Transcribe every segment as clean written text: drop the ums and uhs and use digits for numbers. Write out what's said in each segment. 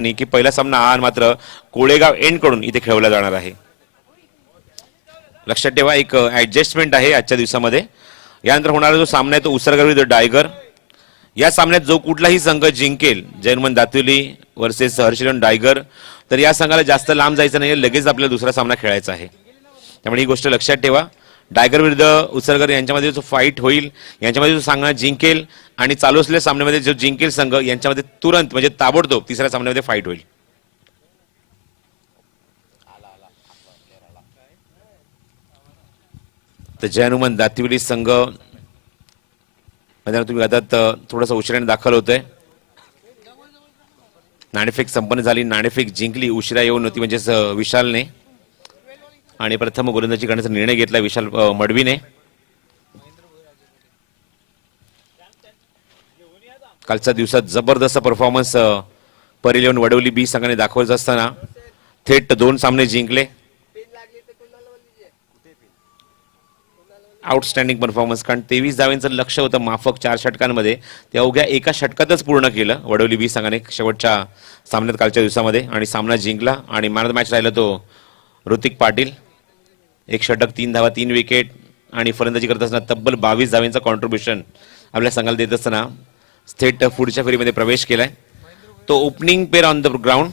की पहिला सामना हा मात्र कोळेगाव एंड कडून इथे खेळवला जाणार आहे. लक्षात ठेवा, एक ऍडजस्टमेंट आहे आजच्या दिवसामध्ये. यानंतर होणारा जो सामना आहे तो उसरगर विरुद्ध डायगर. या सामन्यात जो कुठलाही संघ जिंकेल, जयनुमन दातिवली वर्सेस हर्षिलन डायगर, तर या संघाला जास्त लांब जायचं नाही, लगेच आपल्याला दुसरा सामना खेळायचा आहे. त्यामुळे ही गोष्ट लक्षात ठेवा. डायगर विरुद्ध उसरगर यांच्यामध्ये जो फाईट होईल, यांच्यामध्ये जो सामना जिंकेल आणि चालू असलेल्या सामन्यामध्ये जो जिंकेल संघ, यांच्यामध्ये तुरंत म्हणजे ताबडतोब तिसऱ्या सामन्यामध्ये फाईट होईल. तर जयनुमन दातिवली संघ मैदानात तुम्ही आता थोडासा उशिराने दाखल होतोय. नाणेफेक संपन्न झाली, नाणेफेक जिंकली उशिरा येऊन होती म्हणजेच विशालने, आणि प्रथम गोलंदाजी करण्याचा निर्णय घेतला विशाल मडवीने. कालच्या दिवसात जबरदस्त परफॉर्मन्स परिलेवन वडवली बी संघाने दाखवत असताना थेट 2 सामने जिंकले. आउटस्टँडिंग परफॉर्मन्स, कारण 23 धावांचं लक्ष होतं माफक 4 षटकांमध्ये, ते अवघ्या एका षटकातच पूर्ण केलं वडवली बी संघाने शेवटच्या सामन्यात कालच्या दिवसामध्ये, आणि सामना जिंकला. आणि मॅन ऑफ द मॅच राहिला तो ऋतिक पाटील. 1 षटक, 3 धावा, 3 विकेट, आणि फलंदाजी करत असताना तब्बल 22 धावांचं कॉन्ट्रीब्युशन आपल्या संघाला देत असताना थेट पुढच्या फेरीमध्ये प्रवेश केलाय. तो opening pair on the ground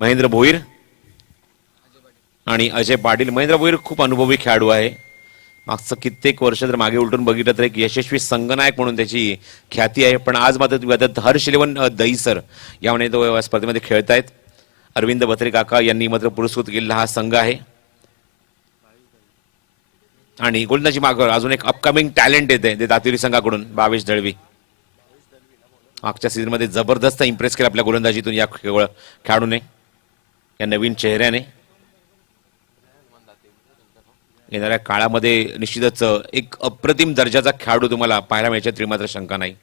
Mahendra Bhoir आणि अजय पाटील. महेंद्र भोईर खूप अनुभवी खेळाडू आहे. मागचं कित्येक वर्ष जर मागे उलटून बघितलं तर एक यशस्वी संघनायक म्हणून त्याची ख्याती आहे. पण आज मात्र हर्ष इलेव्हन दहीसर यामुळे तो स्पर्धेमध्ये खेळतायत. अरविंद बत्रे काका यांनी मात्र पुरस्कृत केलेला हा संघ आहे. आणि गोलंदाजी मागं अजून एक अपकमिंग टॅलेंट येते ते दातिवली संघाकडून भावेश दळवी. मागच्या सीझनमध्ये जबरदस्त इम्प्रेस केला आपल्या गोलंदाजीतून या खेळाडूने, या नवीन चेहऱ्याने. येणाऱ्या काळामध्ये निश्चितच एक अप्रतिम दर्जाचा खेळाडू तुम्हाला पाहायला मिळायच्या मात्र शंका नाही.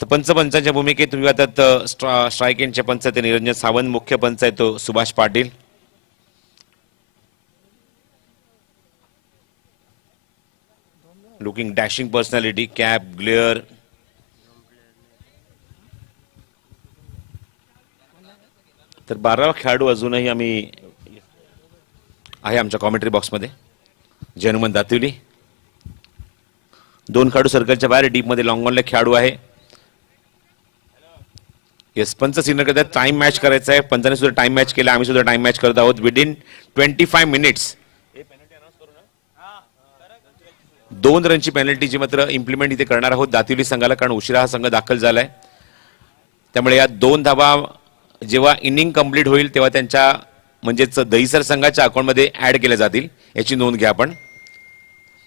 तर पंचांच्या भूमिकेत तुम्ही आता स्ट्राईक एंडचे पंच ते निरंजन सावंत, मुख्य पंच आहे तो Subhash Patil. Looking dashing personality, cap glare. तर 12वा खेळाडू अजूनही आम्ही आहे आमच्या कॉमेंट्री बॉक्समध्ये, जयनुमन दातिवली. 2 खेळाडू सर्कलच्या बाहेर, डीप मध्ये लॉंग ऑनला खेळाडू आहे. येस, पंच सिग्नल करतात टाइम मॅच करायचा आहे. पंचाने सुद्धा टाइम मॅच केला, आम्ही सुद्धा टाइम मॅच करत आहोत. विदिन 25 मिनिट्स 2 रनची पेनल्टीची मात्र इम्प्लिमेंट इथे करणार आहोत दातिवली संघाला, कारण उशिरा हा संघ दाखल झालाय. त्यामुळे या 2 धावा जेव्हा इनिंग कंप्लीट होईल तेव्हा त्यांच्या म्हणजेच दहीसर संघाच्या अकाउंटमध्ये ऍड केल्या जातील, याची नोंद घ्या आपण.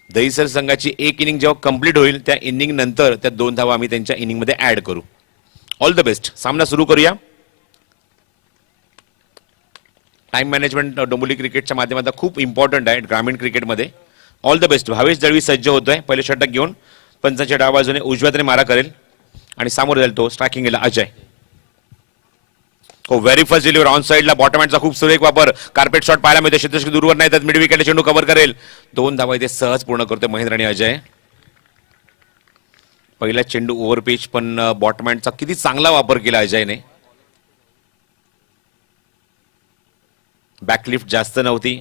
दहीसर संघाची एक इनिंग जेव्हा कंप्लीट होईल त्या इनिंग नंतर त्या 2 धावा आम्ही त्यांच्या इनिंगमध्ये ऍड करू. All the best. सामना सुरू करूया. टाइम मॅनेजमेंट डोंबिवली क्रिकेटच्या माध्यमातून खूप इम्पॉर्टंट आहे ग्रामीण क्रिकेटमध्ये. All the best. Bhavesh Dalvi सज्ज होतोय पहिले षटक घेऊन. पंचाच्या डाव्या बाजूने उजव्याने मारा करेल आणि समोर जाईल तो स्ट्रायकिंगला अजय. हो, व्हेरी फर्स्ट डिलिव्हर ऑन साइडला बॉटम हँडचा खूप सुरेख वापर. कार्पेट शॉट पाहायला मिळते, क्षेत्ररक्षक दूरवर नाही तर मिड विकेटला चेंडू कव्हर करेल. 2 धावा इथे सहज पूर्ण करतोय महेंद्र आणि अजय. पहिला चेंडू ओव्हर पिच, पण बॉटम हँडचा किती चांगला वापर केला अजयने. बॅकलिफ्ट जास्त नव्हती.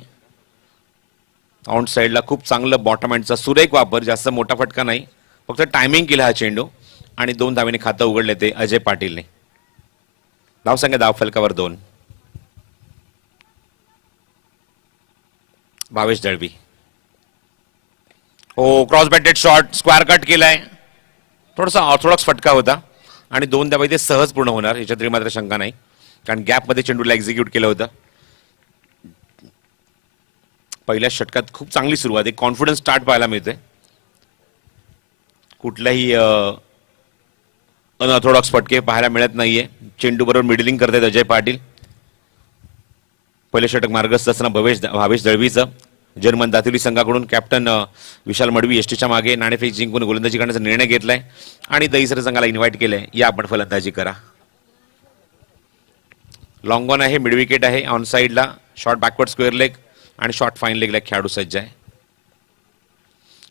ऑन साइडला खूप चांगलं बॉटम हँडचा सुरेख वापर, जास्त मोठा फटका नाही, फक्त टायमिंग केला हा चेंडू आणि 2 धावेने खातं उघडले ते अजय पाटीलने. धावसंख्या धाव फलकावर 2. भावेश दळवी. हो, cross batted shot, square cut केलाय. थोडासा ऑर्थोडॉक्स फटका होता आणि 2 धावा इथे सहज पूर्ण होणार, याच्यात तरी मात्र शंका नाही, कारण गॅपमध्ये चेंडूला एक्झिक्यूट केलं होतं. पहिल्या षटकात खूप चांगली सुरुवात आहे, कॉन्फिडन्स स्टार्ट पाहायला मिळते. कुठलाही अनऑर्थोडॉक्स फटके पाहायला मिळत नाहीये. चेंडू बरोबर मिडलिंग करतायत अजय पाटील. पहिले षटक मार्गस्थ असताना भावेश दळवीचं. जर्मन दातिवली संघाकडून कॅप्टन विशाल मडवी एसटीच्या मागे नाणेफेक जिंकून गोलंदाजी करण्याचा निर्णय घेतलाय आणि दहीसर संघाला इन्व्हाइट केलंय, या आपण फलंदाजी करा. लॉंग ऑन आहे, मिड विकेट आहे. ऑन साइडला शॉर्ट बॅकवर्ड स्क्वेअर लेग आणि शॉर्ट फाईन लेगला खेळाडू सज्ज आहे.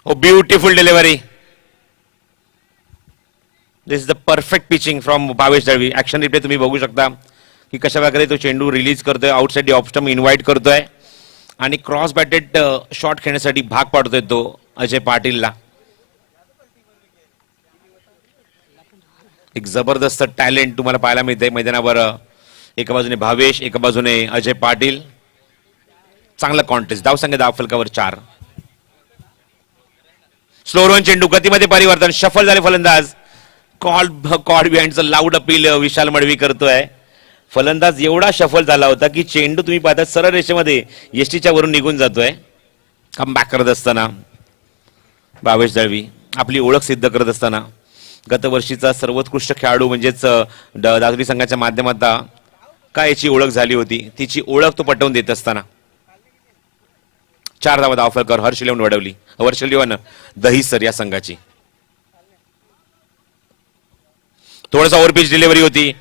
Oh, beautiful delivery. This is the perfect pitching from Bhavesh Dalvi. Action replay तुम्ही बघू शकता की कशा प्रकारे तो चेंडू रिलीज करतोय, आउटसाइड ऑफ स्टंप इन्व्हाइट करतोय आणि क्रॉस बॅटेड शॉट खेळण्यासाठी भाग पाडतोय तो अजय पाटीलला. एक जबरदस्त टॅलेंट तुम्हाला पाहायला मिळते मैदानावर. एका बाजूने भावेश, एका बाजूने अजय पाटील. चांगला कॉन्टेस्ट. धावसंख्या धाव फलकावर 4. स्लो रन चेंडू, गतीमध्ये परिवर्तन, शफल झाले फलंदाज. कॉड बिहाइंडचं लाऊड अपील विशाल मडवी करतोय. फलंदाज एवढा शफल झाला होता की चेंडू तुम्ही पाहता सरळ रेषेमध्ये एसटीच्या वरून निघून जातोय. कमबॅक करत असताना भावेश दळवी आपली ओळख सिद्ध करत असताना गतवर्षीचा सर्वोत्कृष्ट खेळाडू म्हणजेच दादरी संघाच्या माध्यमातून काय याची ओळख झाली होती तिची ओळख तो पटवून देत असताना 4 धावा धाव फलकावर हर्ष इलेव्हन वडवली. हर्ष इलेव्हन दहिसर या संघाची. थोडासा ओव्हरपिच डिलिव्हरी होती.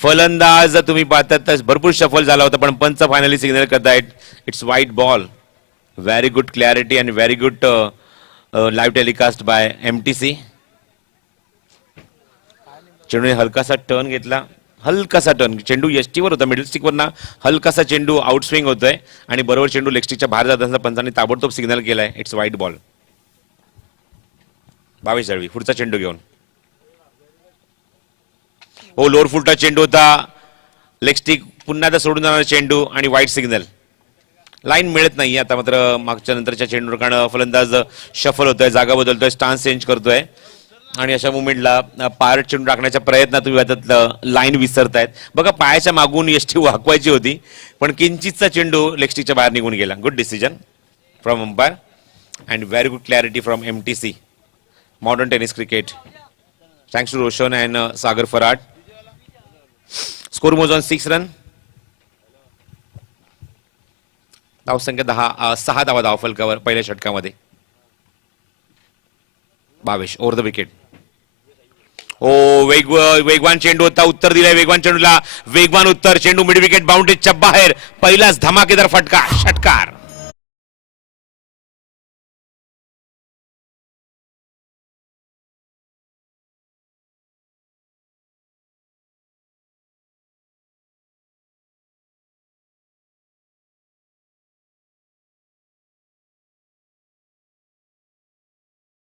फलंदाज तुम्ही पाहता भरपूर शफल झाला होता पण पंच फायनली सिग्नल करतायत it's white ball. Very good clarity and very good live telecast by MTC. चेंडूने हलकासा टर्न घेतला, हलकासा टर्न. चेंडू एसटीवर होता, मिडल स्टिकवर हलकासा चेंडू आउट स्विंग होतोय आणि बरोबर चेंडू लेग स्टिकच्या बाहेर जात असताना पंचांनी ताबडतोब सिग्नल केलाय it's white ball. Bhavesh Dalvi पुढचा चेंडू घेऊन. हो, लोअर फुलटा चेंडू होता. लेग स्टिक पुन्हा आता सोडून जाणारा चेंडू आणि व्हाईट सिग्नल. लाईन मिळत नाही आता मात्र मागच्या नंतरच्या चेंडूवर, कारण फलंदाज शफल होतोय, जागा बदलतोय, स्टान्स चेंज करतोय आणि अशा मुवमेंटला पायावर चेंडू टाकण्याच्या प्रयत्नात तुम्ही आता लाईन विसरतायत. बघा, पायाच्या मागून एसटी वाकवायची होती पण किंचितचा चेंडू लेग स्टिकच्या बाहेर निघून गेला. Good decision from umpire and very good clarity from MTC. Modern tennis cricket. Thanks to Roshan and Sagar Farat. Score moves on 6 run. धावसंख्या 6 धावा धाव फलकावर पहिल्या षटकामध्ये. Bhavesh over the wicket. Oh, वेगवान चेंडू होता, उत्तर दिलाय वेगवान चेंडूला, वेगवान उत्तर. चेंडू मिड विकेट बाउंड्रीच्या बाहेर. पहिलाच धमाकेदार फटका, षटकार.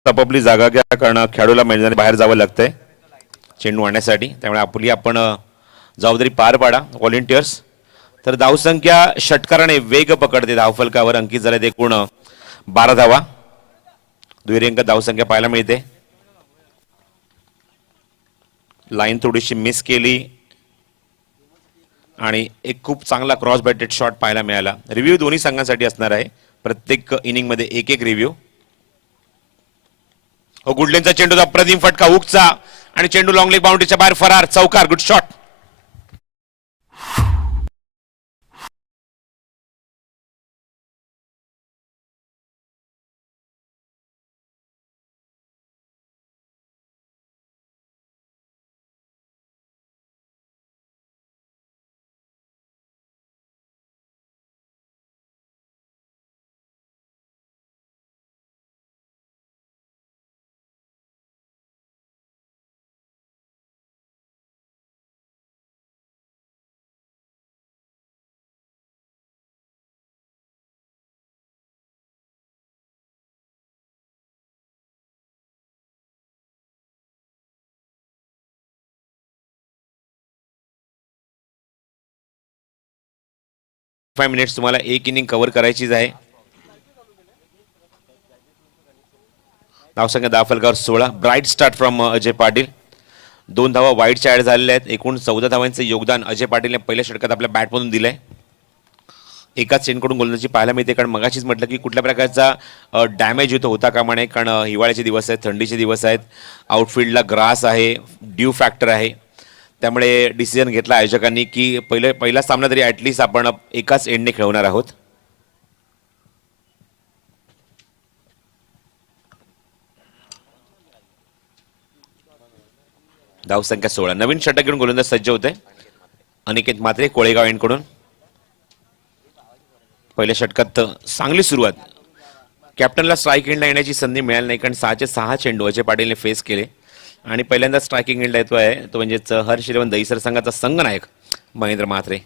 आपापली जागा घ्या कारण खेळाडूला मैदानात बाहेर जावं लागतंय चेंडू आणण्यासाठी. त्यामुळे आपण जबाबदारी पार पाडा व्हॉलेंटियर्स. तर धावसंख्या षटकाराने वेग पकडते धावफलकावर. अंकित झाले एकूण 12 धावा. दुहेरी अंक धावसंख्या पाहायला मिळते. लाईन थोडीशी मिस केली आणि एक खूप चांगला क्रॉस बॅटेड शॉट पाहायला मिळाला. रिव्ह्यू दोन्ही संघांसाठी असणार आहे, प्रत्येक इनिंग मध्ये एक रिव्ह्यू. हो, गुडलेनचा चेंडूचा अप्रतिम फटका हुकचा आणि चेंडू लॉंग लेग बाउंड्रीच्या बाहेर फरार. चौकार. Good shot. मिनिट्स तुम्हाला एक इनिंग कव्हर करायचीच आहे. धावसंख्या 10 फलकावर 16. Bright start from Ajay Patil. 2 धावा वाईडच्या ऍड झालेल्या आहेत. एकूण 14 धावांचं योगदान अजय पाटीलने पहिल्या षटकात आपल्या बॅटमधून दिलंय. एकाच चेंडकडून गोलंदाजी पाहायला मिळते, कारण मगाशीच म्हटलं की कुठल्या प्रकारचा डॅमेज होता कामा नये, कारण हिवाळ्याचे दिवस आहेत, थंडीचे दिवस आहेत, आउटफील्डला ग्रास आहे, ड्यू फॅक्टर आहे. त्यामुळे डिसिजन घेतला आयोजकांनी की पहिला सामना तरी ॲटलिस्ट आपण एकाच एंडने खेळवणार आहोत. धावसंख्या 16. नवीन षटक घेऊन गोलंदाज सज्ज होते. अनिकेत म्हात्रे कोळेगाव एंडकडून. पहिल्या षटकात चांगली सुरुवात. कॅप्टनला स्ट्राईक एंडला येण्याची संधी मिळाली नाही, कारण 6चे 6 चेंडू अजय पाटीलने फेस केले आणि पहिल्यांदा स्ट्रायकिंग एंडला येतो आहे तो म्हणजेच हर्ष इलेव्हन दहिसर संघाचा संघनायक महेंद्र म्हात्रे.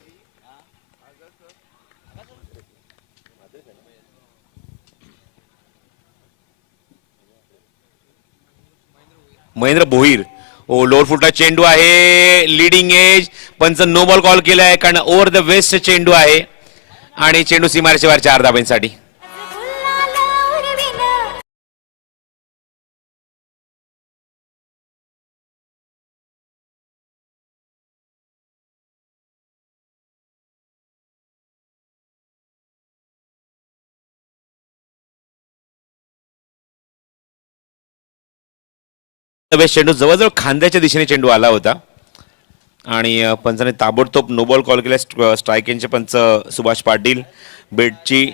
महेंद्र भोईर. ओ लोअर फुटला चेंडू आहे, लीडिंग एज, पंच नो बॉल कॉल केलाय कारण ओव्हर द वेस्ट चेंडू आहे आणि चेंडू सीमारेषेवर 4 धाब्यांसाठी. चेंडू जवळजवळ खांद्याच्या दिशेने चेंडू आला होता आणि पंचाने ताबडतोब नो बॉल कॉल केला. स्ट्राईक यांचे पंच सुभाष पाटील. बेटची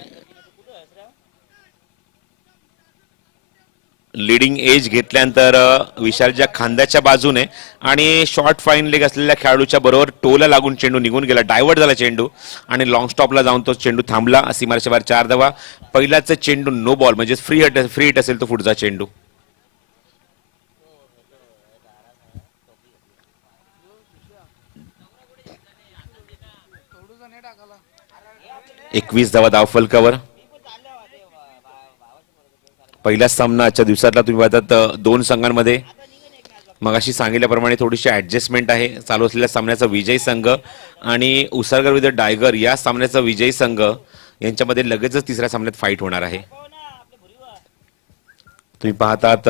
लीडिंग एज घेतल्यानंतर विशालच्या खांद्याच्या बाजूने आणि शॉर्ट फाईन लेग असलेल्या खेळाडूच्या बरोबर टोला लागून चेंडू निघून गेला. डायव्हर्ट झाला चेंडू आणि लॉंग स्टॉपला जाऊन तो चेंडू थांबला. सीमारेषेवर 4 धावा. पहिलाच चेंडू नो बॉल म्हणजे फ्री हिट असेल तो पुढचा चेंडू. 21 धावा धावफलकावर. पहिला सामना आजच्या दिवसातला तुम्ही पाहतात दोन संघांमध्ये मगाशी सांगितल्याप्रमाणे थोडीशी ऍडजस्टमेंट आहे. चालू असलेल्या सामन्याचा विजयी संघ आणि उसरगर विरुद्ध डायगर या सामन्याचा विजयी संघ यांच्यामध्ये लगेचच तिसऱ्या सामन्यात फाईट होणार आहे. तुम्ही पाहतात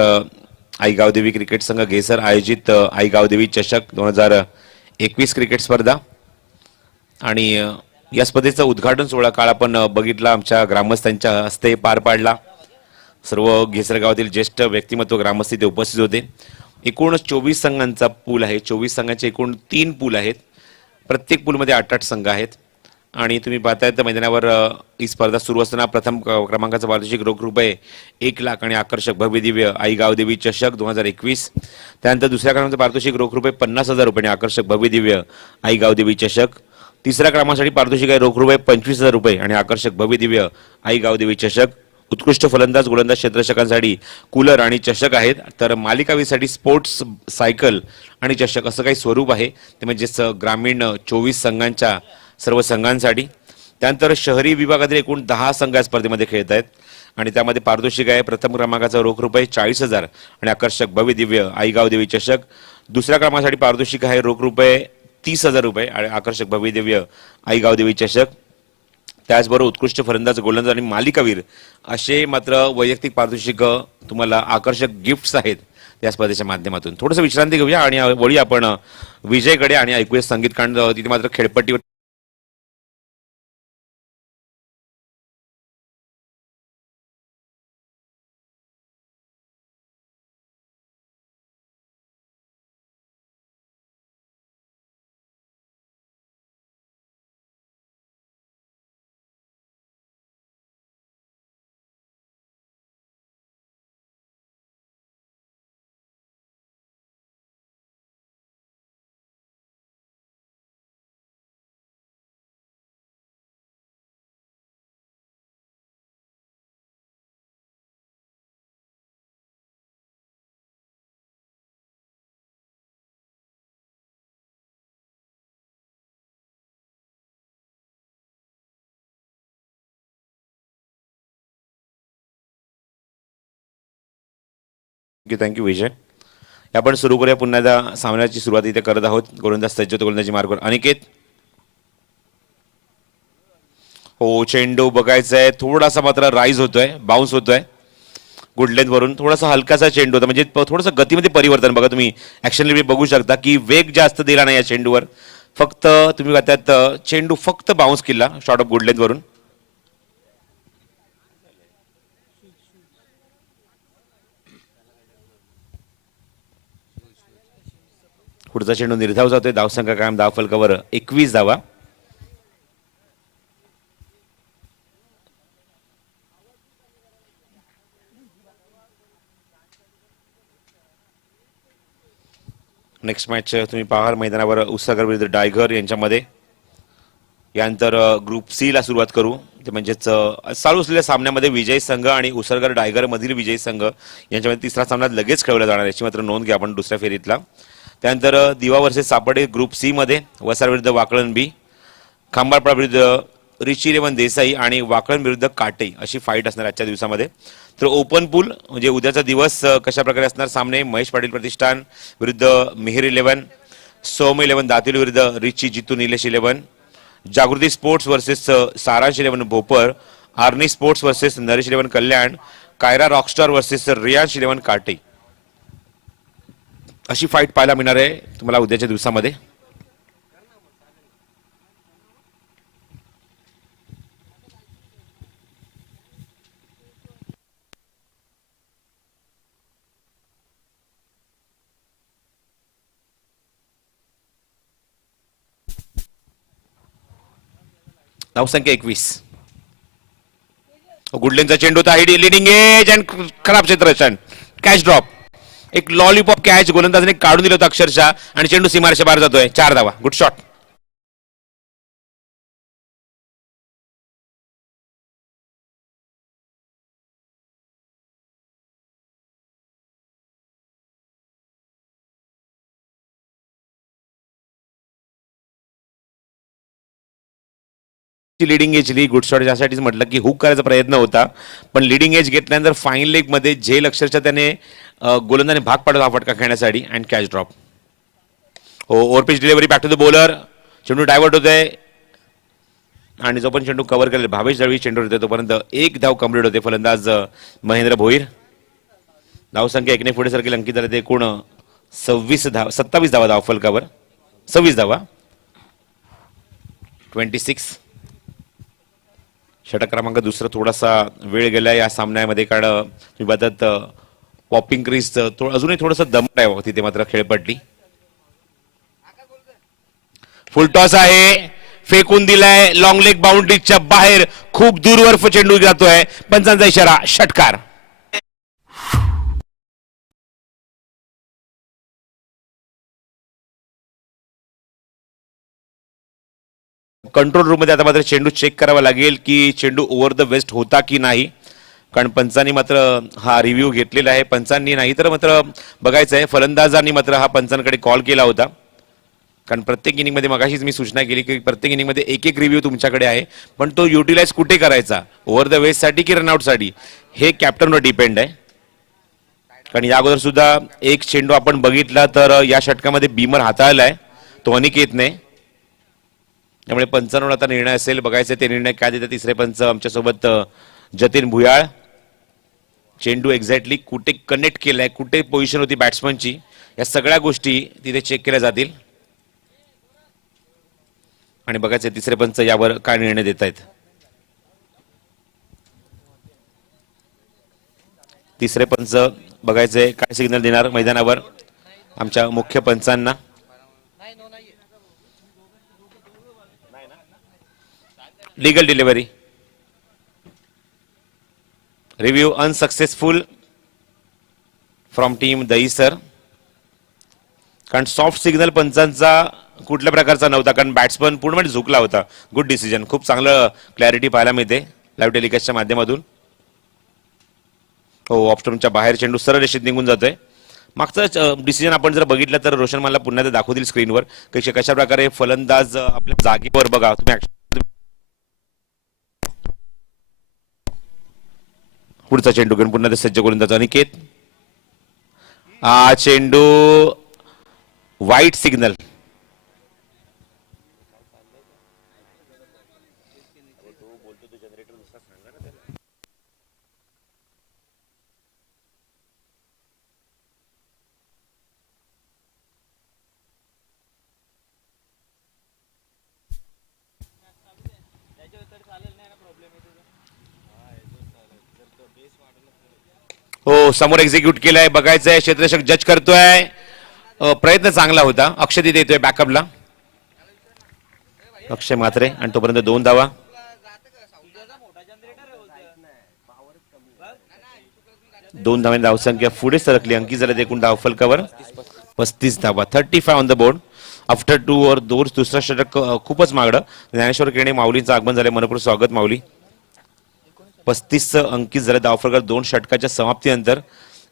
आई गावदेवी क्रिकेट संघ गेसर आयोजित आई गावदेवी चषक 2021 क्रिकेट स्पर्धा आणि या स्पर्धेचा उद्घाटन सोहळा काल आपण बघितला. आमच्या ग्रामस्थांच्या हस्ते पार पाडला. सर्व घेसर गावातील ज्येष्ठ व्यक्तिमत्व ग्रामस्थ इथे उपस्थित होते. एकूण 24 संघांचा पूल आहे. 24 संघांचे एकूण 3 पूल आहेत. प्रत्येक पूलमध्ये 8-8 संघ आहेत आणि तुम्ही पाहताय तर मैदानावर ही स्पर्धा सुरू असताना प्रथम क्रमांकाचा पारितोषिक रोख रुपये 1 लाख आणि आकर्षक भव्य दिव्य आई गावदेवी चषक 2021. त्यानंतर दुसऱ्या क्रमांकाचं पारितोषिक रोख रुपये 50,000 रुपये आणि आकर्षक भव्य दिव्य आई गावदेवी चषक. तिसऱ्या क्रमांकासाठी पारितोषिक आहे रोख रुपये 25,000 रुपये आणि आकर्षक भव्य दिव्य आई गावदेवी चषक. उत्कृष्ट फलंदाज गोलंदाज क्षेत्ररक्षकांसाठी कूलर आणि चषक आहेत. तर मालिकावीसाठी स्पोर्ट्स सायकल आणि चषक असं काही स्वरूप आहे. ते म्हणजेच ग्रामीण 24 संघांच्या सर्व संघांसाठी. त्यानंतर शहरी विभागातील एकूण 10 संघ या स्पर्धेमध्ये खेळत आहेत आणि त्यामध्ये पारितोषिक आहे प्रथम क्रमांकाचा रोख रुपये 40,000 आणि आकर्षक भव्य दिव्य आई गावदेवी चषक. दुसऱ्या क्रमांकासाठी पारितोषिक आहे रोख रुपये 30,000 रुपये आणि आकर्षक भव्य दिव्य आई गावदेवी चषक. त्याचबरोबर उत्कृष्ट फलंदाज गोलंदाज आणि मालिकावीर असे मात्र वैयक्तिक पारितोषिक तुम्हाला आकर्षक गिफ्ट्स आहेत या स्पर्धेच्या माध्यमातून. थोडंसं विश्रांती घेऊया आणि वळूया आपण विजयकडे आणि ऐकूया संगीत कांड. तिथे मात्र खेळपट्टीवर थँक्यू विजय. आपण सुरू करूया पुन्हा एकदा सामन्याची सुरुवात इथे करत आहोत. गोलंदाज सज्ज होतो गोलंदाजी मार्गावर अनिकेत. हो चेंडू बघायचा आहे. थोडासा मात्र राईज होतोय, बाउन्स होतोय गुड लेंथ वरून. थोडासा हलकासा चेंडू होता म्हणजे थोडंसं गतीमध्ये परिवर्तन बघा तुम्ही ऍक्शन लिमिट बघू शकता की वेग जास्त दिला नाही या चेंडूवर. फक्त तुम्ही पाहतात चेंडू फक्त बाउन्स केला शॉर्ट ऑफ गुड लेंथ वरून. पुढचा चेंडू निर्धाव जातोय. धावसंख्या कायम धावफलकावर 21 धावा. नेक्स्ट मॅच तुम्ही पाहाल मैदानावर उसरगर विरुद्ध डायगर यांच्यामध्ये. यानंतर ग्रुप सी ला सुरुवात करू. ते म्हणजेच चालू असलेल्या सामन्यामध्ये विजयी संघ आणि उसरगर डायगर मधील विजयी संघ यांच्यामध्ये तिसरा सामना लगेच खेळवला जाणार याची मात्र नोंद घ्या आपण दुसऱ्या फेरीतला. त्यानंतर दिवा वर्सेस सापडे ग्रुप सी मध्ये वसार विरुद्ध वाकळण बी, खांबाळपडा विरुद्ध रिच इलेव्हन देसाई आणि वाकळण विरुद्ध काटे अशी फाईट असणार आजच्या दिवसामध्ये. तर ओपन पूल म्हणजे उद्याचा दिवस कशा प्रकारे असणार सामने महेश पाटील प्रतिष्ठान विरुद्ध मिहिर इलेव्हन, सोम इलेव्हन दातिल विरुद्ध Richi Jitu Nilesh eleven, Jagruti sports versus Saransh eleven Bhopar, Arni sports versus Naresh eleven Kalyan, Kaira rockstar versus Riyansh eleven Kate अशी फाईट पाहायला मिळणार आहे तुम्हाला उद्याच्या दिवसामध्ये. धावसंख्या 21. गुडलेनचा चेंडू होता लिडिंग एज अँड खराब क्षेत्ररक्षण कॅच ड्रॉप. एक लॉलीपॉप कॅच गोलंदाजाने काढून दिलं होतं अक्षरशः आणि चेंडू सीमारेषा बाहेर जातोय. 4 धावा. Good shot. लिडिंग एज ली गुड शॉट यासाठीच म्हटलं की हुक करायचा प्रयत्न होता पण लिडिंग एज घेतल्यानंतर फाईन लेग मध्ये झेल अक्षरशः त्याने गोलंदाजाने भाग पाडला हा फटका खेळण्यासाठी अँड कॅच ड्रॉप. हो overpitch delivery back to the bowler. चेंडू डायव्हर्ट होतोय आणि जो पण चेंडू कव्हर करेल भावेश दळवी चेंडू होते तोपर्यंत एक धाव कंप्लीट होते. फलंदाज महेंद्र भोईर. धावसंख्या 1 ने पुढे सरकेल. अंकित झाले ते एकूण 27 धावा धाव फलकावर 26 धावा 26. षटक क्रमांक दुसरा थोडासा वेळ गेला या सामन्यामध्ये कारण विवादात पॉपिंग क्रीज अजूनही थोडंसं दमट आहे तिथे मात्र खेळपट्टी. फुलटॉस आहे फेकून दिलाय लॉंग लेग बाउंड्रीच्या बाहेर खूप दूरवर चेंडू जातोय. पंचांचा इशारा षटकार. कंट्रोल रूम मध्ये आता मात्र चेंडू चेक करावा लागेल की चेंडू ओव्हर द वेस्ट होता की नाही कारण पंचांनी मात्र हा रिव्ह्यू घेतलेला आहे. पंचांनी नाही तर मात्र बघायचं आहे. फलंदाजांनी मात्र हा पंचांकडे कॉल केला होता कारण प्रत्येक इनिंग मध्ये मगाशीच मी सूचना केली की प्रत्येक इनिंग मध्ये एक एक रिव्ह्यू तुमच्याकडे आहे पण तो युटिलाइज कुठे करायचा ओव्हर द वेस्ट साठी की रनआउट साठी हे कॅप्टनवर डिपेंड आहे. कारण या अगोदर सुद्धा एक चेंडू आपण बघितला तर या षटकामध्ये बीमर हाताळलाय तो अनिकेतने. त्यामुळे पंचांवर आता निर्णय असेल बघायचे ते निर्णय काय देतात. तिसरे पंच आमच्यासोबत जतीन भुयाळ. चेंडू एक्झॅक्टली कुठे कनेक्ट केलाय कुठे पोझिशन होती बॅट्समनची या सगळ्या गोष्टी तिथे चेक केल्या जातील आणि बघायचे तिसरे पंच यावर काय निर्णय देत आहेत. तिसरे पंच बघायचे काय सिग्नल देणार मैदानावर आमच्या मुख्य पंचांना. Legal delivery review unsuccessful from team Dahisar कारण सॉफ्ट सिग्नल पंचांचा कुठल्या प्रकारचा नव्हता कारण बॅट्समन पूर्णपणे झुकला होता. Good decision. खूप चांगलं क्लॅरिटी पाहायला मिळते लाईव्ह टेलिकास्टच्या माध्यमातून. हो ऑफस्टम्पच्या बाहेर चेंडू सरळ रेषेत निघून जातोय. मागचं डिसिजन आपण जर बघितलं तर रोशन मला पुन्हा ते दाखवतील स्क्रीनवर कशा प्रकारे फलंदाज आपल्या जागेवर बघा तुम्ही पुढचा चेंडू घेऊन पुन्हा ते सज्ज गोलंदाज अनिकेत. हा चेंडू व्हाईट सिग्नल. हो समोर एक्झिक्यूट केलाय बघायचंय क्षेत्ररक्षक जज करतोय. प्रयत्न चांगला होता. अक्षय देतोय बॅकअपला अक्षय म्हात्रे आणि तोपर्यंत 2 धावा. दोन धावांनी धावसंख्या पुढे सरकली. अंकित झाले एकूण धाव फलकावर 35 धावा 35 on the board. After 2 over दुसरा षटक खूपच मागडं. ज्ञानेश्वर किरणे माऊलींचं आगमन झालंय. मनपूर्वक स्वागत माऊली. 35 अंकित झाले धावफलक 2 षटकाच्या समाप्तीनंतर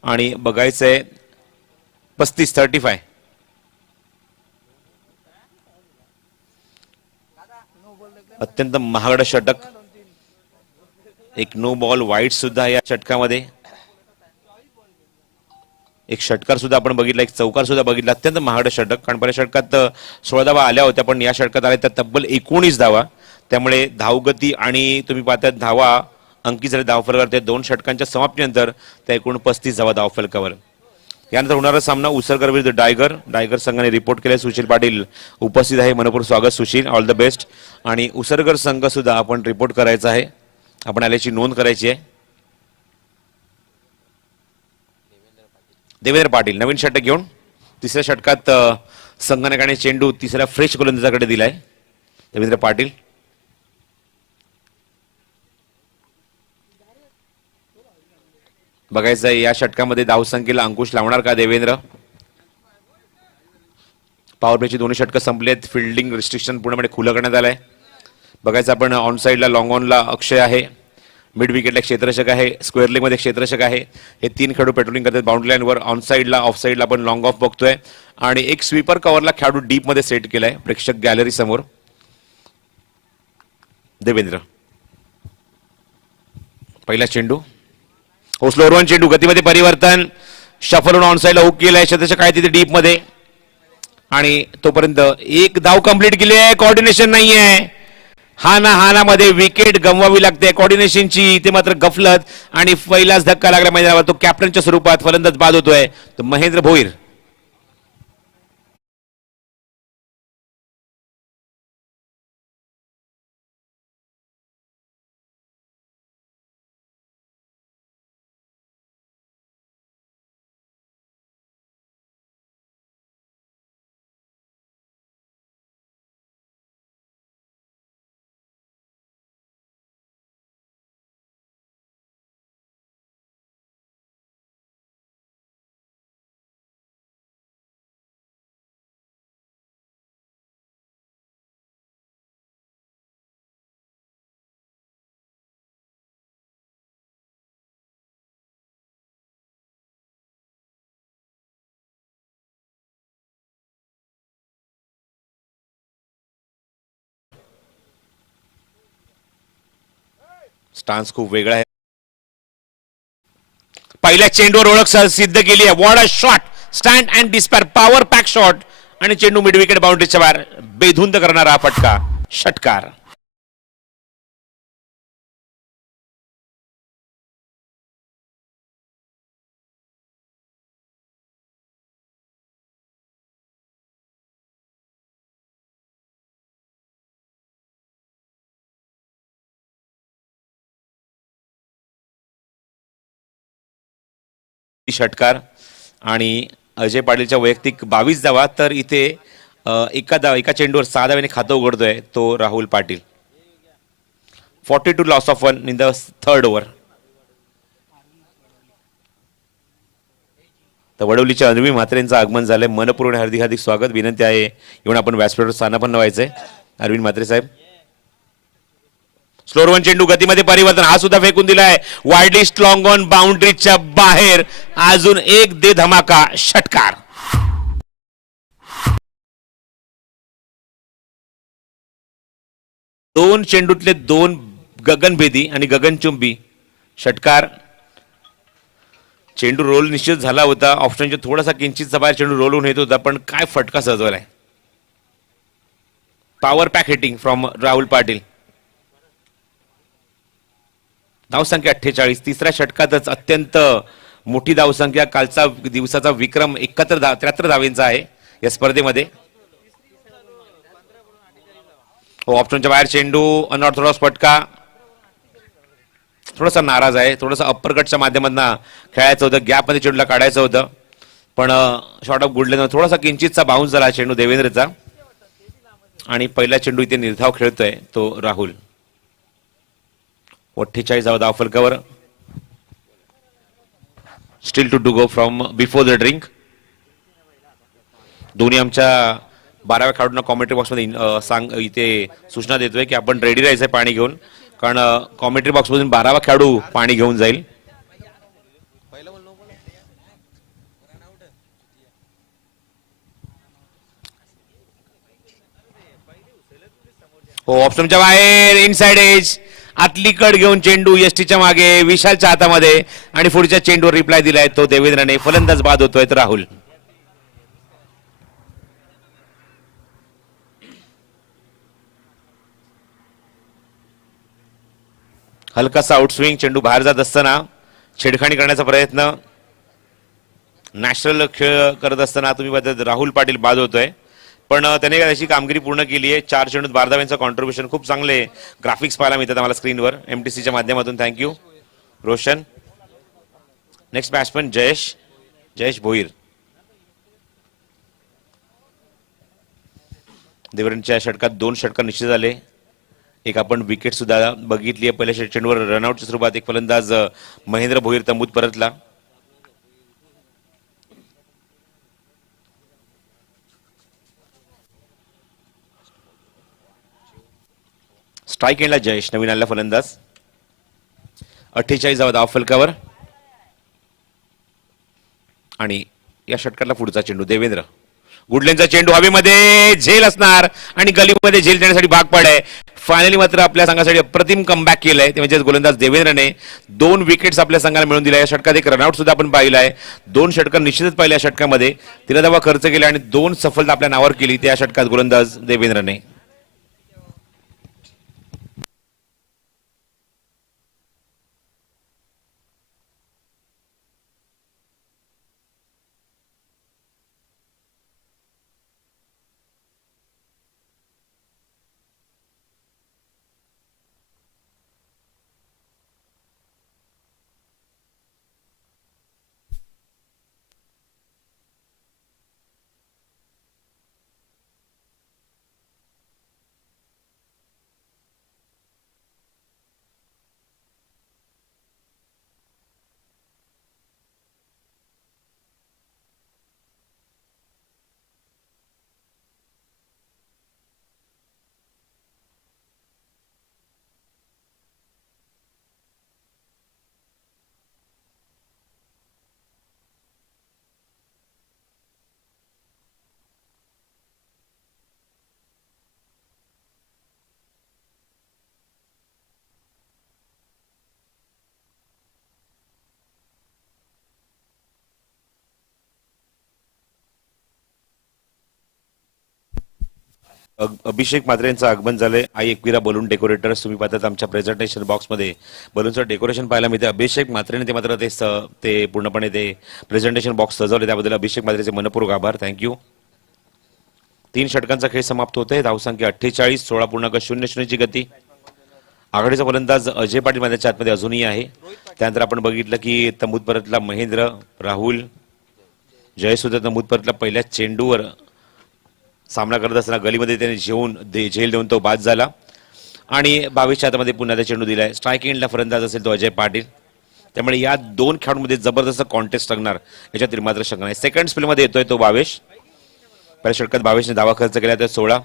आणि बघायचंय 35 अत्यंत महागड षटक. एक नो बॉल वाईट सुद्धा या षटकामध्ये. एक षटकार सुद्धा आपण बघितला, एक चौकार सुद्धा बघितला. अत्यंत महागड षटक, कारण पहिल्या षटकात 16 धावा आल्या होत्या, पण या षटकात आल्या त्या तब्बल 19 धावा. त्यामुळे धावगती आणि तुम्ही पाहता धावा अंकित झाले धावफलकावर ते 2 षटकांच्या समाप्तीनंतर त्या एकूण 35 धावा धावफलकावर. यानंतर होणारा सामना उसरकर विरुद्ध डायगर संघाने रिपोर्ट केले. सुशील पाटील उपस्थित आहे. मनपूर्वक स्वागत सुशील, ऑल द बेस्ट. आणि उसरकर संघ सुद्धा आपण रिपोर्ट करायचा आहे, आपण आल्याची नोंद करायची आहे. देवेंद्र पाटील नवीन षटक घेऊन तिसऱ्या षटकात संगणकाने चेंडू तिसऱ्या फ्रेश गोलंदाजाकडे दिलाय. देवेंद्र पाटील बघायचं या षटकामध्ये धावसंख्येला अंकुश लावणार का देवेंद्र. पॉवर प्लेची दोन्ही षटकं संपलेत. फिल्डिंग रिस्ट्रिक्शन पूर्णपणे खुलं करण्यात आलंय. बघायचं आपण ऑन साईडला लॉंग ऑनला अक्षय आहे, मिड विकेटला क्षेत्ररक्षक आहे, स्क्वेअर लेग मध्ये क्षेत्ररक्षक आहे. हे 3 खेळाडू पेट्रोलिंग करतात बाउंड्री लाईनवर. ऑन साईडला ऑफ साईडला आपण लॉंग ऑफ बघतोय आणि एक स्वीपर कव्हरला खेळाडू डीप मध्ये सेट केलाय प्रेक्षक गॅलरी समोर. देवेंद्र पहिला चेंडू, हो स्लोअर वन चेंडू, गतीमध्ये परिवर्तन, शफल ऑन साईडला हुक केलाय. क्षेत्ररक्षक आहे तिथे डीप मध्ये आणि तोपर्यंत एक धाव कंप्लीट केली आहे. कोऑर्डिनेशन नाहीये. हाना मध्ये विकेट गमवावी लागते कोऑर्डिनेशनची. ते मात्र गफलत आणि पहिलाच धक्का लागला मैदानावर. तो कॅप्टनच्या स्वरूपात फलंदाज बाद होतोय. तो महेंद्र भोईर. स्टान्स खूप वेगळा आहे. पहिल्या चेंडूवर ओळख सिद्ध केली आहे. What a shot, stand and despair, power pack shot आणि चेंडू मिड विकेट बाउंड्रीच्या बाहेर बेधुंद करणारा फटका, षटकार. षटकार आणि अजय पाटीलच्या वैयक्तिक 22 धावा. तर इथे एका चेंडूवर 6 धावेने खातं उघडतोय तो Rahul Patil. 42 loss of 1 in the third over. तर वडवलीच्या अन्वी म्हात्रेंचं आगमन झालंय. मनपूर्ण हार्दिक हार्दिक स्वागत. विनंती आहे येऊन आपण व्यासपीठावर स्थानापन्न व्हायचंय. अरविंद म्हात्रे साहेब. स्लोअर वन चेंडू, गतीमध्ये परिवर्तन, हा सुद्धा फेकून दिलाय वाईडलिस्ट लॉंग ऑन बाउंड्रीच्या बाहेर. अजून एक दे धमाका, षटकार. दोन चेंडूतले 2 गगनभेदी आणि गगनचुंबी षटकार. चेंडू रोल निश्चित झाला होता. ऑप्शनच्या थोडासा किंचितचा बाहेर चेंडू रोल होऊन येत होता, पण काय फटका सजवलाय. Power pack hitting from Rahul Patil. धावसंख्या 48. तिसऱ्या षटकातच अत्यंत मोठी धावसंख्या. कालचा दिवसाचा विक्रम 73 धावेंचा आहे या स्पर्धेमध्ये. हो, ऑप्शनच्या बाहेर चेंडू, अनऑर्थोडॉक्स फटका. थोडासा नाराज आहे. थोडासा अप्पर कटच्या माध्यमातून खेळायचं होतं, गॅपमध्ये चेंडूला काढायचं होतं, पण शॉर्ट ऑफ गुडले थोडासा किंचितचा बाउन्स झाला चेंडू देवेंद्रचा. आणि पहिला चेंडू इथे निर्धाव खेळतोय तो राहुल. 48 धावा धावफलकावर. Still to go from before the drink. दोन्ही आमच्या 12व्या खेळाडूंना कॉमेंट्री बॉक्समध्ये इथे सूचना देतोय की आपण रेडी राहायचंय पाणी घेऊन, कारण कॉमेंट्री बॉक्समधून 12वा खेळाडू पाणी घेऊन जाईल. हो, ऑप्शनच्या बाहेर इनसाइड एज, आतली कड घेऊन चेंडू एसटीच्या मागे, विशालच्या हातामध्ये आणि पुढच्या चेंडूवर रिप्लाय दिलाय तो देवेंद्रने. फलंदाज बाद होतोय तर राहुल. हलकासा आउटस्विंग, चेंडू बाहेर जात असताना छेडखाणी करण्याचा प्रयत्न, नॅशनल खेळ करत असताना तुम्ही बघत राहुल पाटील बाद होतोय, पण त्याने त्याची कामगिरी पूर्ण केली आहे. 4 चेंडूत 12 धावांचं कॉन्ट्रीब्युशन. खूप चांगले ग्राफिक्स पाहायला मिळतात आम्हाला स्क्रीनवर एमटीसीच्या माध्यमातून. Thank you Roshan. Next batsman Jayesh Bhoir. देवरणच्या षटकात 2 षटक निश्चित झाले. एक आपण विकेट सुद्धा बघितली आहे. पहिल्या चेंडूवर रनआउटच्या स्वरूपात एक फलंदाज महेंद्र भोईर तंबूत परतला. स्ट्राईक एंडला जयेश, नवीन आलेला फलंदाज. 48 धावा फलकावर. आणि या षटकातला पुढचा चेंडू देवेंद्र. गुडलेनचा चेंडू हवेमध्ये, झेल असणार आणि गलीमध्ये झेल देण्यासाठी भाग पडाय. फायनली मात्र आपल्या संघासाठी अप्रतिम कमबॅक केलंय ते म्हणजे गोलंदाज देवेंद्रने. 2 विकेट्स आपल्या संघाला मिळवून दिल्या. या षटकात एक रनआउट सुद्धा आपण पाहिलाय. 2 षटकं निश्चितच पाहिल्या या षटकामध्ये. 13 धावा खर्च केल्या आणि 2 सफलता आपल्या नावावर केली त्या षटकात गोलंदाज देवेंद्रने. अभिषेक म्हात्रे यांचं आगमन झालंय. आई एकविरा बलून डेकोरेटर्स तुम्ही पाहतात आमच्या प्रेझेंटेशन बॉक्समध्ये बलूनचं डेकोरेशन पाहायला मिळते. अभिषेक म्हात्रेने ते मात्र ते पूर्णपणे ते प्रेझेंटेशन बॉक्स सजवले त्याबद्दल अभिषेक म्हात्रेचे मनपूर्वक आभार. थँक्यू. 3 षटकांचा खेळ समाप्त होतोय. धावसंख्या 48, 16.00 ची गती. आघाडीचा फलंदाज अजय पाटील मैदानाच्या आतमध्ये अजूनही आहे. त्यानंतर आपण बघितलं की तंबूत परतला महेंद्र, राहुल, जय सुद्धा तंबूत परतला. पहिल्या चेंडूवर सामना करत असताना गलीमध्ये त्याने झेल देऊन तो बाद झाला आणि 22च्या हातामध्ये पुन्हा त्या चेंडू दिलाय. स्ट्राईक एंडला फलंदाज असेल तो अजय पाटील. त्यामुळे या 2 खेळाडूंमध्ये जबरदस्त कॉन्टेस्ट लागणार याच्यात मात्र शंका नाही. सेकंड स्पेलमध्ये येतोय तो भावेश. पहिल्या षटकात भावेशने धावा खर्च केला तर 16.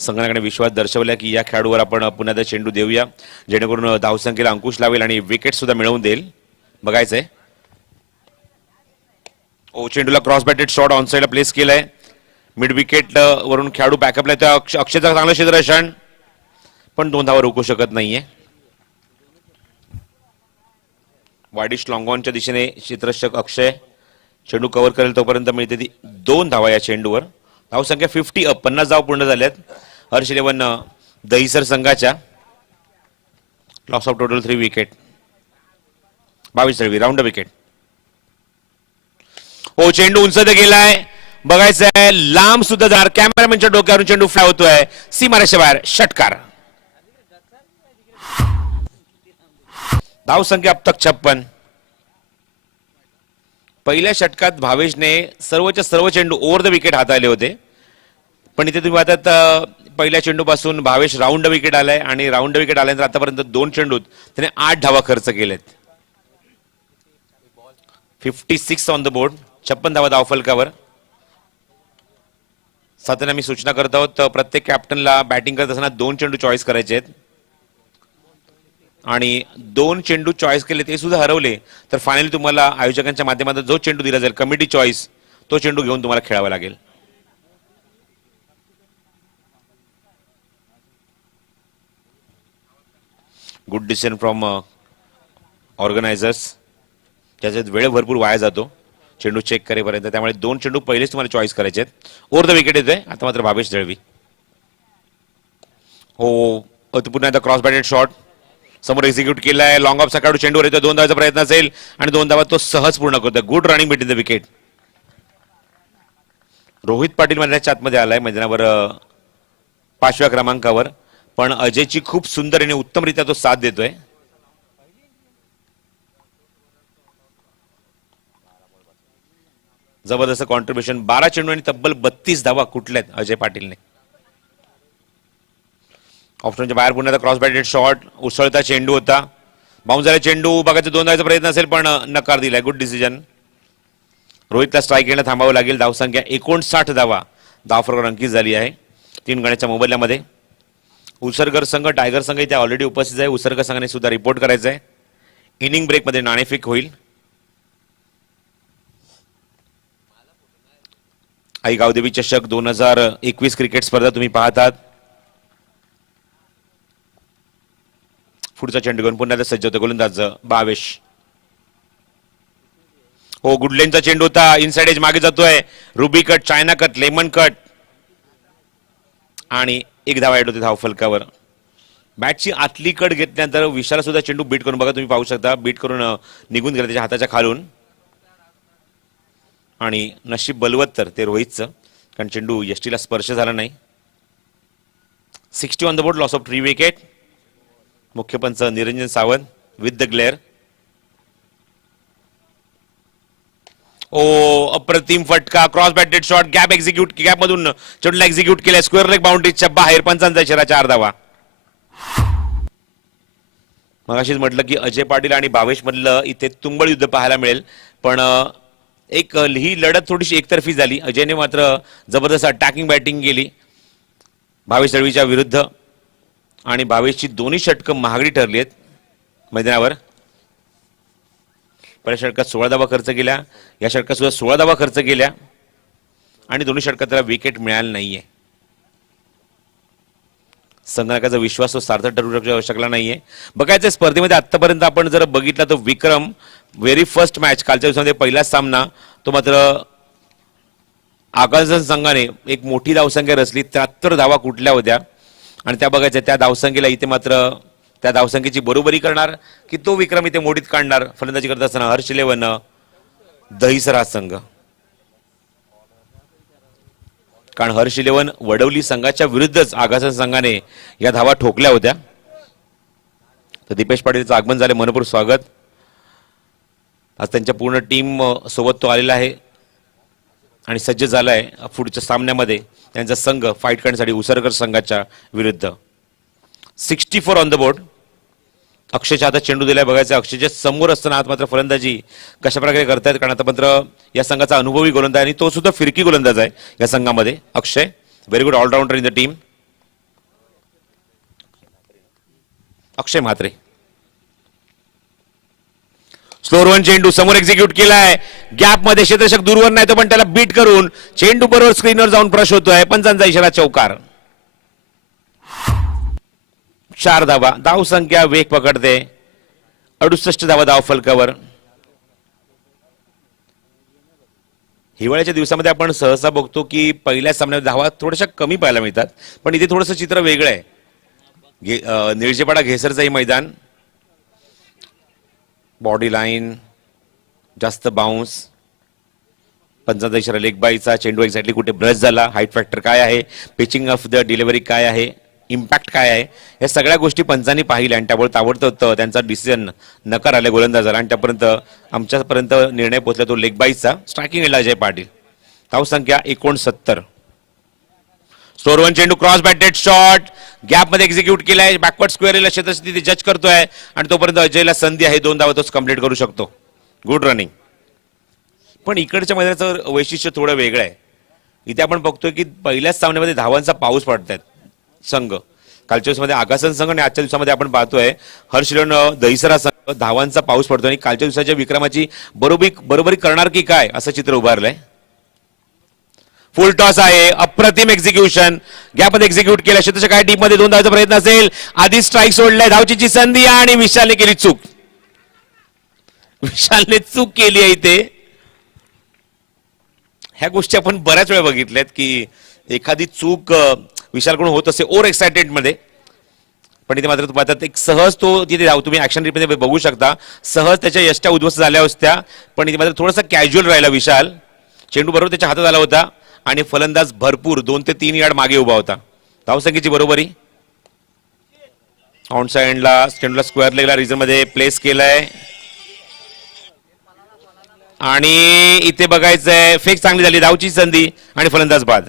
संघाकडे विश्वास दर्शवला की या खेळाडूवर आपण पुन्हा त्या चेंडू देऊया जेणेकरून धावसंख्येला अंकुश लावेल आणि विकेट सुद्धा मिळवून देईल. बघायचंय. चेंडूला क्रॉस बॅटेड शॉट ऑन साइडला प्लेस केलाय. मिड विकेट वरून खेळाडू बॅकअपला येतो. अक्षयचा चांगलं क्षेत्ररक्षण पण 2 धावा रोखू शकत नाहीये. वाडिश लॉंगॉनच्या दिशेने क्षेत्ररक्षक अक्षय चेंडू कव्हर करेल तोपर्यंत मिळते ती 2 धावा या चेंडूवर. धावसंख्या 50 अप, 50 धावा पूर्ण झाल्यात. हर्ष 11 दहिसर संघाच्या. Loss of total 3 wicket. 22 Ravi round wicket. चेंडू उंच गेलाय. बघायचं आहे लांब सुद्धा जाणार. कॅमेरामॅनच्या डोक्यावरून चेंडू फ्लाय होतोय सीमारेषे बाहेर. षटकार. धावसंख्या अब तक 56. पहिल्या षटकात भावेशने सर्वच्या सर्व चेंडू ओव्हर द विकेट हाताळले होते, पण इथे तुम्ही पाहतात पहिल्या चेंडूपासून भावेश राऊंड विकेट आलाय आणि राऊंड विकेट आल्यानंतर आतापर्यंत 2 चेंडूत त्याने 8 धावा खर्च केलेत. 56 ऑन द बोर्ड. 56 धावा धावफलकावर. सातत्याने मी सूचना करत आहोत, प्रत्येक कॅप्टनला बॅटिंग करत असताना 2 चेंडू चॉईस करायचे आहेत आणि 2 चेंडू चॉईस केले ते सुद्धा हरवले तर फायनली तुम्हाला आयोजकांच्या माध्यमातून जो चेंडू दिला जाईल कमिटी चॉईस तो चेंडू घेऊन तुम्हाला खेळावा लागेल. Good decision from organisers. त्याच्यात वेळ भरपूर वाया जातो चेंडू चेक करेपर्यंत, त्यामुळे 2 चेंडू पहिलेच तुम्हाला चॉईस करायचे आहेत. ओव्हर द विकेट येतोय आता मात्र भावेश दळवी. हो, पुन्हा एकदा क्रॉस बॅटेड शॉट समोर एक्झिक्यूट केलाय. लॉंग ऑफ सकाळू चेंडूवर येतो, 2 धावाचा प्रयत्न असेल आणि 2 धावा तो सहज पूर्ण करतोय. Good running between the wicket. Rohit Patil मैदानाच्या आतमध्ये आलाय मैदानावर 5व्या क्रमांकावर, पण अजयची खूप सुंदर आणि उत्तमरित्या तो साथ देतोय. जबरदस्त कॉन्ट्रीब्युशन. 12 चेंडू आणि तब्बल 32 धावा कुठल्यात अजय पाटीलने. ऑप्शनच्या बाहेर पुन्हा क्रॉस बॅटेड शॉट, उसळता चेंडू होता, बाउन्स झाला चेंडू. बघायचा 2 धावाचा प्रयत्न असेल पण नकार दिलाय. Good decision. रोहितला स्ट्राईक घेणं थांबावं लागेल. धावसंख्या 59 धावा धावफरकावर अंकित झाली आहे 3 गण्याच्या मोबदल्यामध्ये. उसरगर संघ टायगर संघ इथे ऑलरेडी उपस्थित आहे. उसरगर संघाने सुद्धा रिपोर्ट करायचा आहे. इनिंग ब्रेकमध्ये नाणेफेक होईल. आई गावदेवी चषक 2021 क्रिकेट स्पर्धा तुम्ही पाहतात. पुढचा चेंडू घेऊन पुन्हा सज्ज होते गोलंदाज भावेश. हो, गुडलेनचा चेंडू होता, इनसाइड एज मागे जातोय. Ruby cut, China cut, lemon cut आणि 1 धावा ऍड होते धाव फलकावर. बॅटची आतली कट घेतल्यानंतर विशाला सुद्धा चेंडू बीट करून बघा तुम्ही पाहू शकता, बीट करून निघून गेला त्याच्या हाताच्या खालून. आणि नशीब बलवत्तर ते रोहितचं, कारण चेंडू यष्टीला स्पर्श झाला नाही. 60 on the board, loss of 3 wicket. मुख्य पंच Niranjan Sawant with the glare. Oh, अप्रतिम फटका, cross batted shot, gap execute, gap मधून चेंडूला एक्झिक्यूट केलाय स्क्वेअर लेग बाउंड्रीच्या बाहेर. पंचांचा इशारा, 4 धावा. मगाशीच म्हटलं की अजय पाटील आणि भावेश मधलं इथे तुंबळ युद्ध पाहायला मिळेल, पण ही लढत थोडीशी एकतर्फी झाली. अजयने मात्र जबरदस्त अटॅकिंग बॅटिंग केली भावेश दळवीच्या विरुद्ध आणि भावेशची दोन्ही षटकं महागडी ठरली आहेत मैदानावर. पहिल्या षटकात 16 धावा खर्च केल्या, या षटकात सुद्धा 16 धावा खर्च केल्या आणि दोन्ही षटकात त्याला विकेट मिळाला नाहीये. संघनायकाचा विश्वास तो सार्थ ठरू शकला नाहीये. बघायचं स्पर्धेमध्ये आतापर्यंत आपण जर बघितला तर विक्रम व्हेरी फर्स्ट मॅच कालच्या दिवसामध्ये पहिलाच सामना तो मात्र आकाश संघाने एक मोठी धावसंख्या रचली. 73 धावा कुठल्या होत्या आणि त्या बघायच्या त्या धावसंख्येला इथे मात्र त्या धावसंख्येची बरोबरी करणार की तो विक्रम इथे मोडीत काढणार. फलंदाजी करत असताना हर्ष इलेव्हन दहिसर हा संघ, कारण हर्ष इलेव्हन वडवली संघाच्या विरुद्धच आगासन संघाने या धावा ठोकल्या होत्या. तर दीपेश पाटीलचं आगमन झाले, मनपूर्वक स्वागत. आज त्यांच्या पूर्ण टीम सोबत तो आलेला आहे आणि सज्ज झालाय पुढच्या सामन्यामध्ये त्यांचा संघ फाईट करण्यासाठी उसरकर संघाच्या विरुद्ध. 64 ऑन द बोर्ड. अक्षयच्या हातात चेंडू दिलाय. बघायचं अक्षयच्या समोर असताना आज मात्र फलंदाजी कशा प्रकारे करतायत, कारण आता मात्र या संघाचा अनुभवी गोलंदाज आणि तो सुद्धा फिरकी गोलंदाज आहे या संघामध्ये. Akshay very good allrounder in the team. Akshay Mhatre. Slower one चेंडू समोर एक्झिक्यूट केलाय, गॅप मध्ये क्षेत्ररक्षक दूरवर नाही तो पण त्याला बीट करून चेंडू बरोबर स्क्रीनवर जाऊन प्रश होतोय. पंचांचा इशारा, चौकार. 4 धावा. धाव संख्या वेग पकडते. 68 धावा धाव फलकावर. हिवाळ्याच्या दिवसामध्ये आपण सहसा बघतो की पहिल्या सामन्यात धावा थोड्याशा कमी पाहायला मिळतात, पण इथे थोडंसं चित्र वेगळं आहे. निळजेपाडा घेसरचं हे मैदान, बॉडी लाईन, जास्त बाउन्स, पंचांचा इशारा लेग बायचा. चेंडू एक्झॅक्टली कुठे ब्रश झाला, हाईट फॅक्टर काय आहे, पिचिंग ऑफ द डिलिव्हरी काय आहे, इम्पॅक्ट काय आहे, या सगळ्या गोष्टी पंचांनी पाहिल्या आणि त्यामुळे ताबडतोब त्यांचा डिसिजन नकार आले गोलंदाजाला आणि त्यापर्यंत आमच्यापर्यंत निर्णय पोहोचला तो लेग बाईचा. स्ट्रायकिंग एंडला अजय पाटील. धाव संख्या 69. स्लोअर वन चेंडू, क्रॉस बॅटेड शॉट, गॅप मध्ये एक्झिक्यूट केलाय. बॅकवर्ड स्क्वेअरला क्षेत्रस्थिती जज करतोय आणि तोपर्यंत अजयला संधी आहे, 2 धावा तोच कंप्लीट करू शकतो. Good running. पण इकडच्या मैदानाचं वैशिष्ट्य थोडं वेगळं आहे. इथे आपण बघतोय की पहिल्याच सामन्यामध्ये धावांचा पाऊस पडतायत संघ. कालच्या दिवसामध्ये आगासन संघ आणि आजच्या दिवसामध्ये आपण पाहतोय हर्षिलन दहिसरा संघ धावांचा पाऊस पडतो आणि कालच्या दिवसाच्या विक्रमाची बरोबरी करणार की काय असं चित्र उभारलंय. फुल टॉस आहे, अप्रतिम एक्झिक्युशन, गॅपमध्ये एक्झिक्यूट केलं. क्षेत्रच्या काय टीम मध्ये 2 धावांचा प्रयत्न असेल, आधी स्ट्राईक सोडलाय, धावचीची संधी आणि विशालने केली चूक. विशालने चूक केली आहे इथे. ह्या गोष्टी आपण बऱ्याच वेळा बघितल्यात की एखादी चूक विशालकडून होत असते ओव्हर एक्सायटेड मध्ये, पण इथे मात्र पाहतात एक सहज तो तिथे तुम्ही ऍक्शन रिप्ले बघू शकता, सहज त्याच्या यष्ट्या उद्ध्वस्त झाल्या होत्या, पण इथे मात्र थोडासा कॅज्युअल राहिला विशाल. चेंडू बरोबर त्याच्या हातात आला होता आणि फलंदाज भरपूर 2 ते 3 यार्ड मागे उभा होता. धावसंख्येची बरोबरी. ऑन साइडला चेंडूला स्क्वेअर लेगला रिझन मध्ये प्लेस केलाय आणि इथे बघायचंय फेक चांगली झाली, धावची संधी आणि फलंदाज बाद.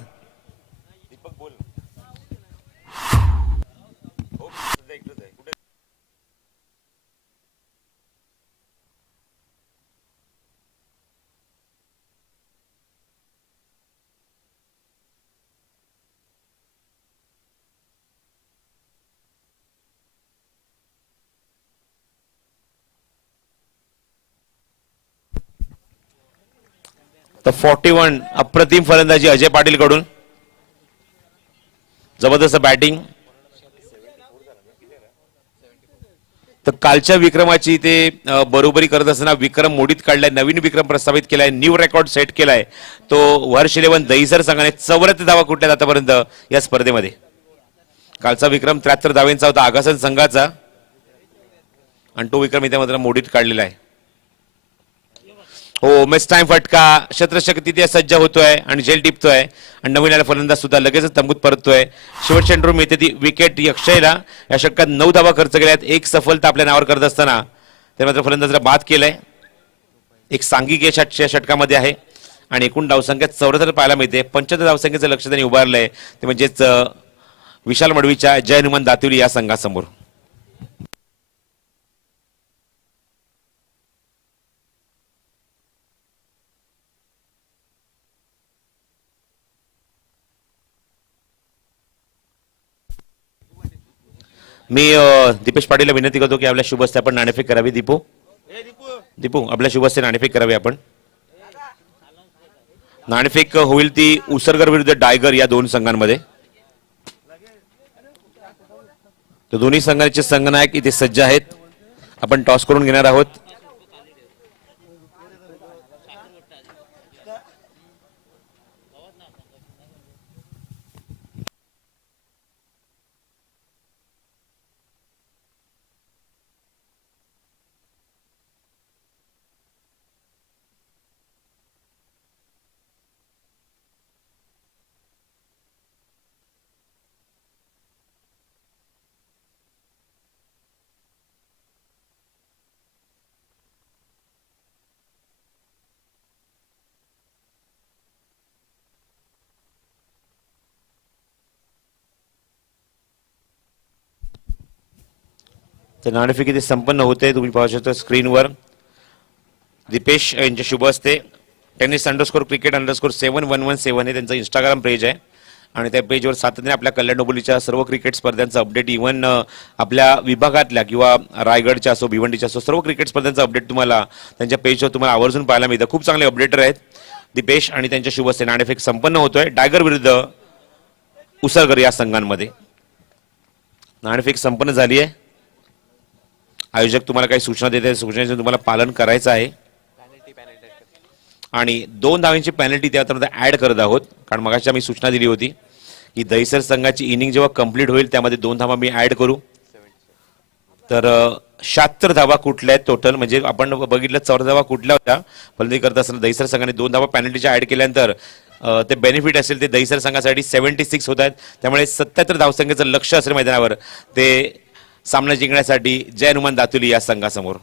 तर 41 अप्रतिम फलंदाजी अजय पाटील कडून, जबरदस्त बॅटिंग. तर कालच्या विक्रमाची ते बरोबरी करत असताना विक्रम मोडीत काढलाय, नवीन विक्रम प्रस्थापित केलाय, न्यू रेकॉर्ड सेट केलाय. तो वर्ष 11 दहिसर संघाने 84 धावा कुठल्यात आतापर्यंत या स्पर्धेमध्ये. कालचा विक्रम 73 धावांचा होता आगासन संघाचा आणि तो विक्रम इथे मात्र मोडीत काढलेला आहे. हो, मिस टाइम फटका, शत्रशक्ती तिथे सज्ज होतोय आणि झेल टिपतोय आणि नवीन आलेला फलंदाज सुद्धा लगेचच तंबूत परततोय. शेवट चेंडू मिळते ती विकेट अक्षयला. या षटकात 9 धावा खर्च केल्यात, एक सफलता आपल्या नावावर करत असताना ते मात्र फलंदाजाला बाद केलंय. एक सांघिक यश या षटकामध्ये आहे आणि एकूण धावसंख्या 74 पाहायला मिळते. 75 धावसंख्येचं लक्ष त्यांनी उभारलंय, ते म्हणजेच विशाल मडवीच्या जय हनुमान दातिवली या संघासमोर. मी दीपेश पाटीलला विनंती करतो की आपल्या शुभस्ते आपण नाणेफेक करावी. दीपू आपल्या शुभस्ते नाणेफेक करावी आपण. नाणेफेक होईल ती उसरगर विरुद्ध डायगर या 2 संघांमध्ये. तर दोन्ही संघांचे संघनायक इथे सज्ज आहेत. आपण टॉस करून घेणार आहोत. तर नाणेफेक इथे संपन्न होते. तुम्ही पाहू शकता स्क्रीनवर दीपेश यांच्या शुभ असते. tennis_cricket_71117 हे त्यांचं इंस्टाग्राम पेज आहे आणि त्या पेजवर सातत्याने आपल्या कल्याण डोंबिवलीच्या सर्व क्रिकेट स्पर्धांचं अपडेट, इव्हन आपल्या विभागातल्या किंवा रायगडच्या असो भिवंडीच्या असो सर्व क्रिकेट स्पर्धांचं अपडेट तुम्हाला त्यांच्या पेजवर तुम्हाला आवर्जून पाहायला मिळतं. खूप चांगले अपडेटर आहेत दीपेश आणि त्यांच्या शुभ असते. नाणेफेक संपन्न होतोय डायगर विरुद्ध उसरगर या संघांमध्ये. नाणेफेक संपन्न झाली आहे. आयोजक तुम्हाला काही सूचना देते, सूचनेचं तुम्हाला पालन करायचं आहे आणि 2 धावांची पेनल्टी त्यामध्ये ऍड करत आहोत. कारण मगाशी आम्ही सूचना दिली होती की दहिसर संघाची इनिंग जेव्हा कंप्लीट होईल त्यामध्ये 2 धावा मी ऍड करू. तर 76 धावा कुठल्या आहेत टोटल, म्हणजे आपण बघितलं 14 धावा कुठल्या होत्या फलंदाजी करत असताना दहिसर संघाने 2 धावा पेनल्टीच्या ऍड केल्यानंतर ते बेनिफिट असेल ते दहिसर संघासाठी 76 होत आहेत. त्यामुळे 77 धावसंख्येचं लक्ष असेल मैदानावर ते सामना जिंकण्यासाठी जय हनुमान दातुली या संघासमोर.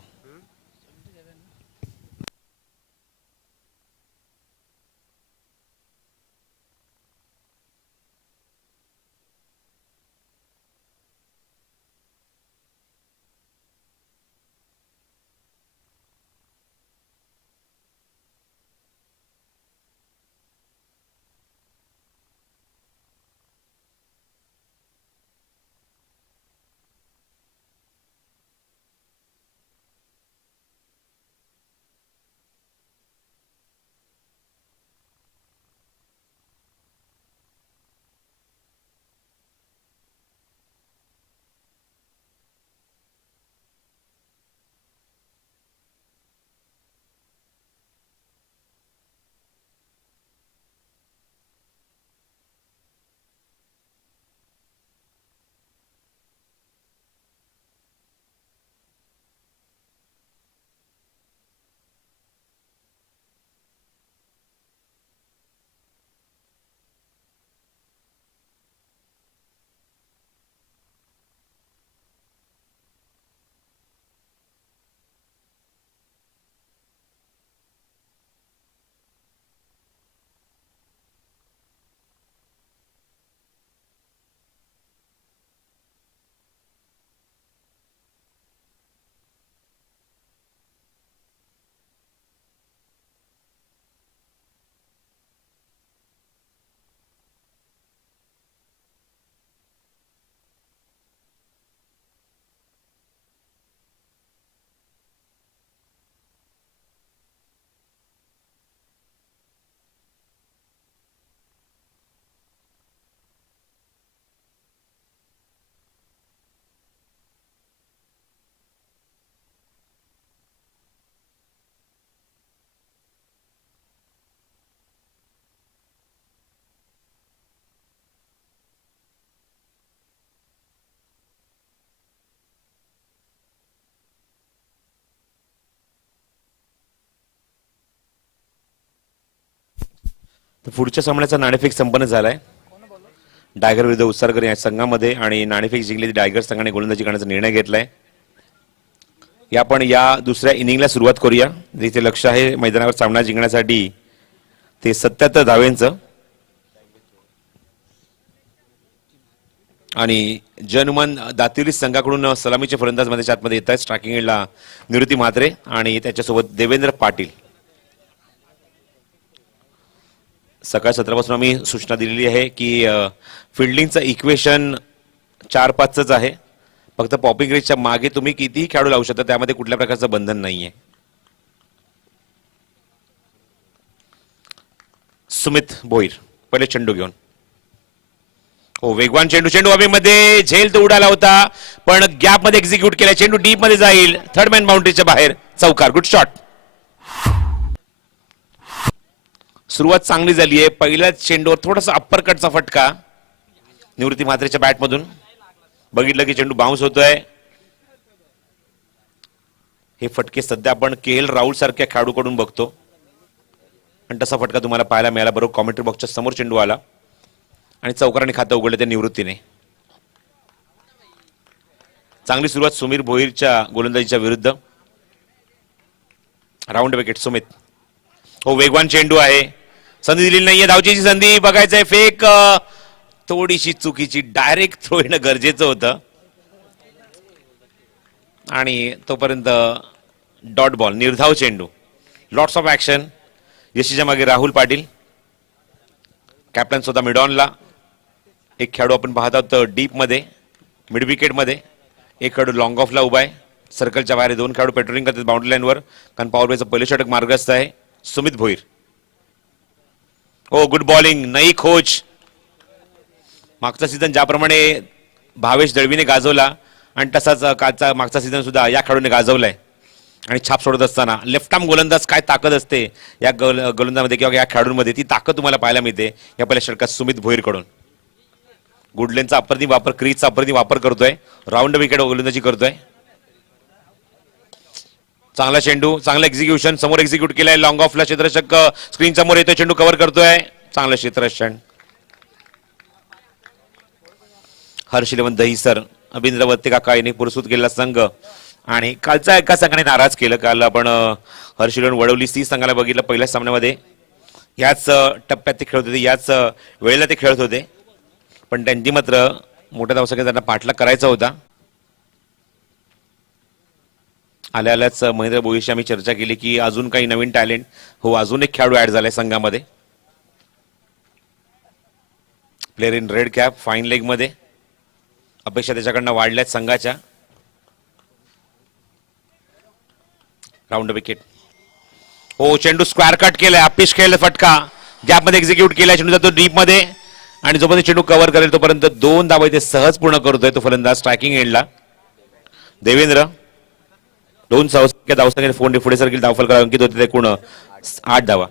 तर पुढच्या सामन्याचा नाणेफेक संपन्न झालाय. डायगर विरुद्ध उत्सर्गर या संघामध्ये आणि नाणेफेक जिंकलेली डायगर संघाने गोलंदाजी करण्याचा निर्णय घेतलाय. आपण या दुसऱ्या इनिंगला सुरुवात करूया. जिथे लक्ष आहे मैदानावर सामना जिंकण्यासाठी ते 77 धावेंचं. आणि जनमन दातिवली संघाकडून सलामीचे फलंदाज मध्ये आतमध्ये येत आहेत. स्ट्रायकिंग एंडला निवृत्ती म्हात्रे आणि त्याच्यासोबत देवेंद्र पाटील. सकाळ सत्रापासून आम्ही सूचना दिलेली आहे की फिल्डिंगचं इक्वेशन 4-5च आहे. फक्त पॉपिंग रेसच्या मागे तुम्ही कितीही खेळाडू लावू शकता, त्यामध्ये कुठल्या प्रकारचं बंधन नाहीये. सुमित भोईर पहिले चेंडू घेऊन. हो, वेगवान चेंडू हवेमध्ये झेल तो उडाला होता, पण गॅप मध्ये एक्झिक्यूट केला. चेंडू डीप मध्ये जाईल, थर्ड मॅन बाउंड्रीच्या बाहेर. चौकार, गुड शॉट. सुरुवात चांगली झाली आहे. पहिल्याच चेंडूवर थोडासा अप्पर कटचा फटका निवृत्ती म्हात्रेच्या बॅटमधून. बघितलं की चेंडू बाउन्स होतोय. हे फटके सध्या आपण KL राहुल सारख्या खेळाडूकडून बघतो, आणि तसा फटका तुम्हाला पाहायला मिळाला. बरोबर कॉमेंट्री बॉक्सच्या समोर चेंडू आला आणि चौकाराने खातं उघडलं त्या निवृत्तीने. चांगली सुरुवात सुमीर भोईरच्या गोलंदाजीच्या विरुद्ध. Round wicket Sumit. हो, वेगवान चेंडू आहे. संधी दिलेली नाहीये. धावचीची संधी बघायचंय. फेक थोडीशी चुकीची. डायरेक्ट थ्रो येणं गरजेचं होतं आणि तोपर्यंत डॉट बॉल. निर्धाव चेंडू. Lots of action. यशीच्या मागे राहुल पाटील. कॅप्टन स्वतः मिडॉनला. एक खेळाडू आपण पाहत आहोत डीप मध्ये, मिड विकेट मध्ये. एक खेळाडू लॉंग ऑफला उभा आहे. सर्कलच्या बाहेर 2 खेळाडू पेट्रोलिंग करतात बाउंड्री लाईनवर, कारण पॉवर प्लेचं पहिलं षटक मार्गस्थ आहे. सुमित भोईर. हो, गुड बॉलिंग. नई खोच. मागचा सीझन ज्याप्रमाणे भावेश दळवीने गाजवला आणि तसाच कालचा मागचा सीझन सुद्धा या खेळाडूने गाजवलाय. आणि छाप सोडत असताना लेफ्ट आर्म गोलंदाज काय ताकद असते या गोलंदाजामध्ये किंवा या खेळाडूंमध्ये, ती ताकद तुम्हाला पाहायला मिळते या पहिल्या षटकात सुमित भोईर कडून. गुडलेनचा अप्रतिम वापर, क्रीजचा अप्रतिम वापर करतोय. राऊंड विकेट गोलंदाजी करतोय. चांगला चेंडू, चांगलं एक्झिक्युशन. समोर एक्झिक्यूट केलाय. लॉंग ऑफला क्षेत्ररक्षक स्क्रीन समोर येतोय. चेंडू कव्हर करतोय. चांगलं क्षेत्ररक्षण. हर्ष इलेव्हन दहीसर, अभिंद्र वत्ते काका यांनी पुरस्कृत केलेला संघ. आणि कालचा एका संघाने नाराज केलं. काल आपण हर्ष इलेव्हन वडवली सी संघाला बघितलं पहिल्या सामन्यामध्ये. याच टप्प्यात ते खेळत होते, याच वेळेला ते खेळत होते, पण त्यांची मात्र मोठ्या धावसंख्येत त्यांना पाठलाग करायचा होता. आल्याच महेंद्र भोईरशी आम्ही चर्चा केली की अजून काही नवीन टॅलेंट. हो, अजून एक खेळाडू ऍड झालाय संघामध्ये. Player in red cap, fine leg मध्ये. अपेक्षा त्याच्याकडनं वाढल्यात संघाच्या. Round wicket. हो, चेंडू स्क्वेअर कट केलाय. अपिश खेळला फटका. गॅप मध्ये एक्झिक्यूट केलाय. चेंडू जातो डीप मध्ये आणि जोपर्यंत चेंडू कव्हर करेल तोपर्यंत 2 धावा इथे सहज पूर्ण करतोय तो फलंदाज स्ट्रायकिंग एंडला. देवेंद्र. 2 धावसंख्येने पुढे सरकील धावफलक अंकित होते. एकूण 8 धावा.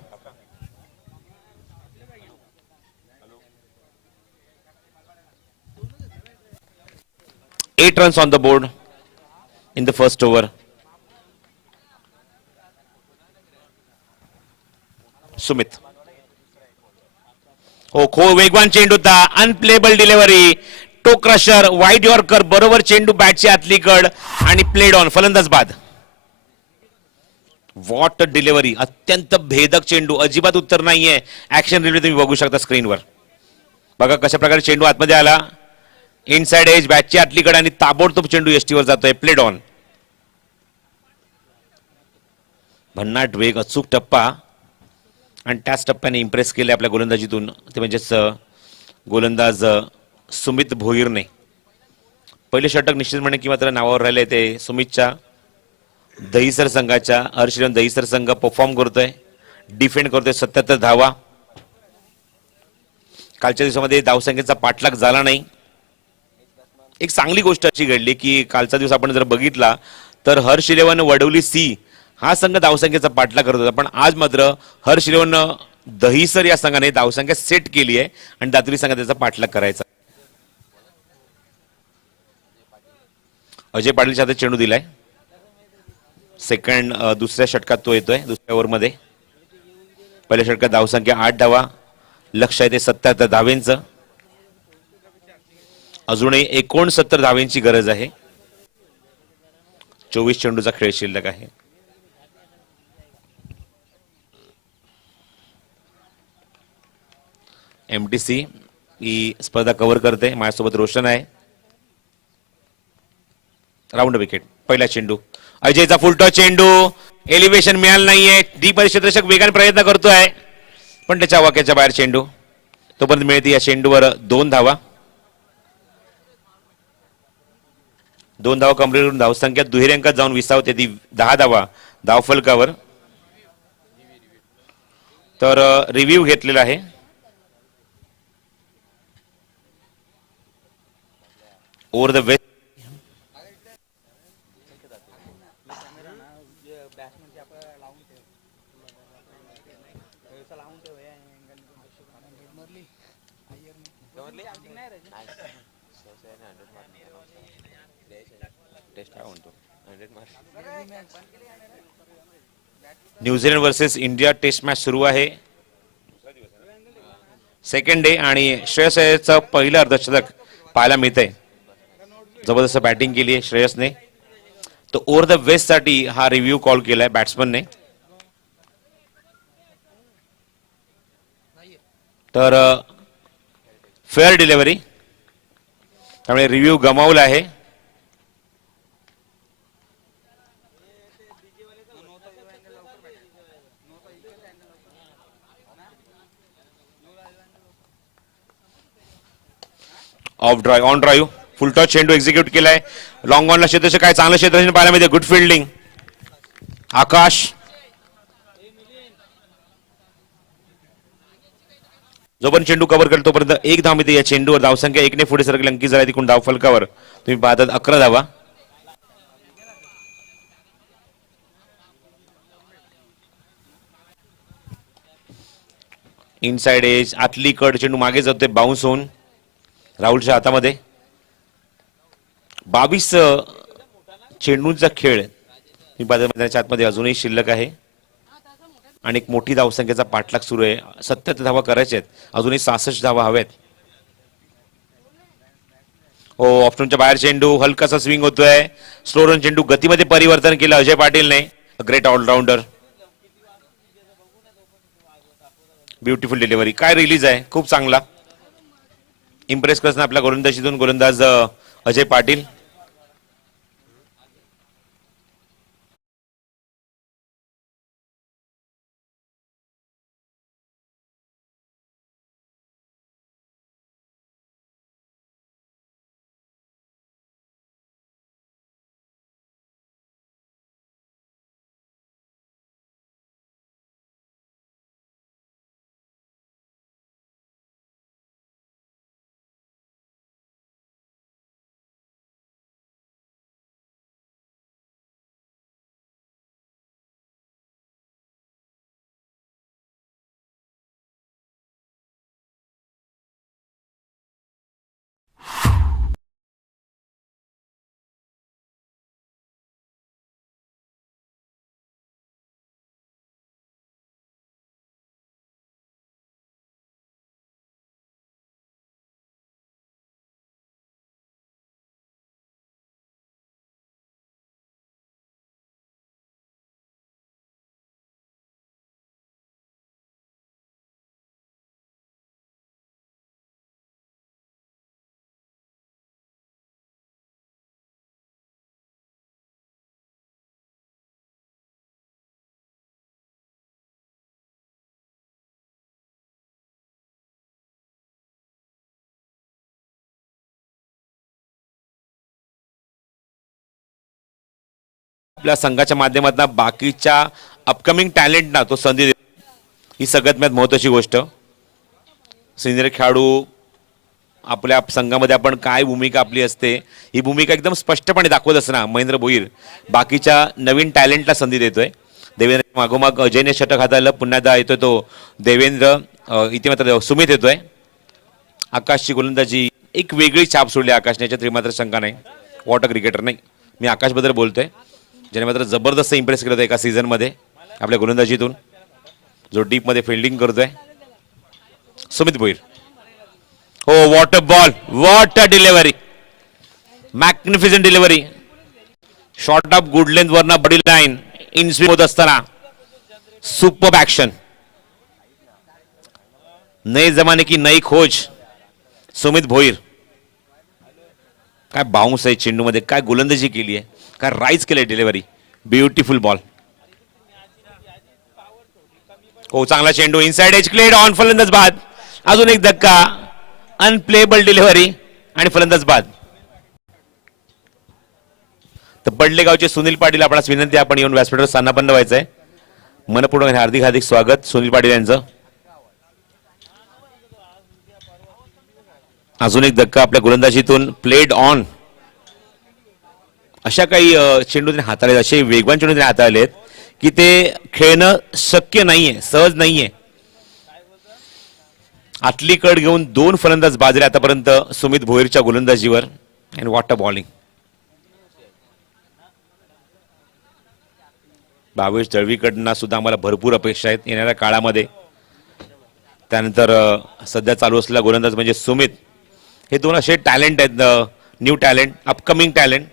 Eight runs on the board in the first over. Sumit. हो, वेगवान चेंडू होता. Unplayable delivery. टो क्रशर, वाईट यॉर्कर. बरोबर चेंडू बॅटची आतली कड आणि प्लेड ऑन. फलंदाज बाद. What delivery. अत्यंत भेदक चेंडू. अजिबात उत्तर नाहीये. ऍक्शन रिव्ह्यू तुम्ही बघू शकता स्क्रीनवर. बघा कशा प्रकारे चेंडू आतमध्ये आला. इनसाइड एज, बॅटची आतली कड आणि ताबडतोब चेंडू यष्टीवर जातोय. Played on. भन्नाट वेग, अचूक टप्पा आणि त्याच टप्प्याने इम्प्रेस केले आपल्या गोलंदाजीतून, ते म्हणजेच गोलंदाज सुमित भोईरने. पहिले षटक निश्चितपणे की मात्र नावावर राहिले ते सुमितच्या. दहीसर संघाच्या. हर्षिलन दहीसर संघ परफॉर्म करतोय, डिफेंड करतोय. 77 धावा. कालच्या दिवसामध्ये धावसंख्येचा पाठलाग झाला नाही. एक चांगली गोष्ट अशी घडली की कालचा दिवस आपण जर बघितला तर हर्ष इलेव्हन वडवली सी हा संघ धावसंख्येचा पाठलाग करत होता, पण आज मात्र हर्ष इलेव्हन दहीसर या संघाने धावसंख्या सेट केली आहे आणि दातुरी संघात त्याचा पाठलाग करायचा. अजय पाटीलच्या हातात चेंडू दिलाय. दुसऱ्या षटकात तो येतोय. दुसऱ्या ओव्हरमध्ये पहिल्या षटकात धावसंख्या 8 धावा. लक्ष आहे ते 77 धावेंचं. अजूनही 69 धावेंची गरज आहे. 24 चेंडूचा खेळ शिल्लक आहे. MTC ही स्पर्धा कव्हर करते. माझ्यासोबत रोशन आहे. Round wicket. पहिला चेंडू अजयचा फुलटॉस चेंडू. एलिव्हेशन मिळालं नाहीये. डीप क्षेत्ररक्षक वेगाने प्रयत्न करतोय पण त्याच्या वाक्याच्या बाहेर चेंडू. तोपर्यंत मिळते या चेंडूवर 2 धावा. 2 धावा कंप्लीट करून धावसंख्या दुहेरी अंकात जाऊन विसावते ती 10 धावा धावफलकावर. तर रिव्ह्यू घेतलेला आहे. Over the west New Zealand versus India test match सुरू आहे. सेकंड डे आणि श्रेयस अय्यरचं पहिलं अर्धशतक पाहायला मिळतंय. जबरदस्त बॅटिंग केली आहे श्रेयसने. तो ओव्हर द वेस्ट साठी हा रिव्ह्यू कॉल केलाय बॅट्समनने. तर फेअर डिलिव्हरी त्यामुळे रिव्ह्यू गमावला आहे. Of drive on drive full toss चेंडू एक्झिक्यूट केलाय. लॉंग ऑनला क्षेत्ररक्षक काय चांगलं क्षेत्ररक्षण पाहायला मिळते. गुड फिल्डिंग आकाश. जोपर्यंत चेंडू कव्हर करेल तोपर्यंत 1 धाव मिळते. या चेंडूवर धावसंख्या 1 ने पुढे सरकली. अंकित झाला तिकडून धाव फलकावर तुम्ही पाहतात 11 धावा. इनसाइड एज आतली कड चेंडू मागे जातोय बाउन्स होऊन राहुलच्या हातामध्ये. 22 चेंडूंचा खेळ मैदानाच्या आतमध्ये अजूनही शिल्लक आहे आणि एक मोठी धावसंख्येचा पाठलाग सुरू आहे. 77 धावा करायचे आहेत. अजूनही 66 धावा हव्यात. हो ऑप्शनच्या बाहेर चेंडू हलकासा स्विंग होतोय. स्लो रन चेंडू गतीमध्ये परिवर्तन केलं अजय पाटीलने. Great allrounder. Beautiful delivery. काय रिलीज आहे खूप चांगला. इम्प्रेस करताना आपल्या गोलंदाजीतून गोलंदाज अजय पाटील. आपल्या संघाच्या माध्यमातून बाकीच्या अपकमिंग टॅलेंटना तो संधी देतो. ही सगळ्यात महत्त्वाची गोष्ट. सिनियर खेळाडू आपल्या संघामध्ये आपण काय भूमिका आपली असते ही भूमिका एकदम स्पष्टपणे दाखवत असताना महेंद्र भोईर बाकीच्या नवीन टॅलेंटला संधी देतोय. देवेंद्र मागोमाग अजयने षटक हाताळलं. पुन्हा येतोय तो देवेंद्र. इथे मात्र सुमित येतोय. आकाशची गोलंदाजी एक वेगळी छाप सोडली आकाशने. याच्यात मात्र शंका नाही. वॉटर क्रिकेटर नाही मी आकाशबद्दल बोलतोय ज्याने मात्र जबरदस्त इम्प्रेस केलं होतं एका सीझनमध्ये आपल्या गोलंदाजीतून. जो डीपमध्ये फिल्डिंग करतोय. सुमित भोईर. हो, what a ball, what a delivery, magnificent delivery. Short of good length वरना बडी लाईन इन स्विंग होत असताना सुपर ऍक्शन. नए जमाने की नई खोज सुमित भोईर. काय बाउन्स आहे चेंडूमध्ये, काय गोलंदाजी केली आहे, काय राईज केलंय डिलिव्हरी. Beautiful ball. हो, चांगला चेंडू इनसाइड एज क्लेड ऑन, फलंदाज बाद. अजून एक धक्का, अनप्लेबल डिलिव्हरी आणि फलंदाज बाद. तर बडलेगावचे सुनील पाटील, आपणास विनंती आपण येऊन व्यासपीठावर स्थानापन्न व्हायचंय. मनपूर्वक हार्दिक हार्दिक स्वागत सुनील पाटील यांचं. अजून एक धक्का आपल्या गोलंदाजीतून, प्लेड ऑन. अशा काही चेंडू त्यांनी हाताळले, असे वेगवान चेंडू त्यांनी हाताळलेत की ते खेळणं शक्य नाहीये, सहज नाहीये. आतली कड घेऊन 2 फलंदाज बाजरे आतापर्यंत सुमित भोईरच्या गोलंदाजीवर. And what a bowling. Bhavesh दळवीकडनं सुद्धा आम्हाला भरपूर अपेक्षा आहेत येणाऱ्या काळामध्ये. त्यानंतर सध्या चालू असलेला गोलंदाज म्हणजे सुमित. हे दोन असे टॅलेंट आहेत, new talent, upcoming talent,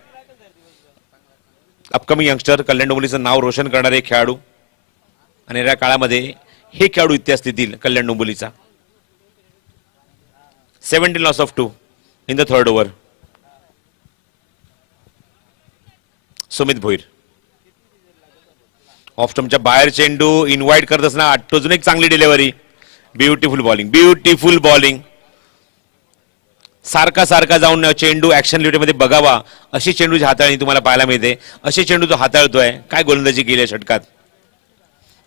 upcoming youngster, Kalyan डोंबिवलीचं नाव रोशन करणारे खेळाडू. आणि या काळामध्ये हे खेळाडू इतिहास लिहितील कल्याण डोंबिवलीचा. 17 loss of 2 in the third over. Sumit Bhoir off स्टंपच्या बाहेर चेंडू इनवाइट करत असताना अजून एक चांगली delivery. Beautiful bowling, beautiful bowling. सारखा सारखा जाऊन चेंडू ऍक्शन लिमिटमध्ये बघावा अशी चेंडूची हाताळणी तुम्हाला पाहायला मिळते. अशी चेंडू तो हाताळतोय. काय गोलंदाजी केली आहे षटकात.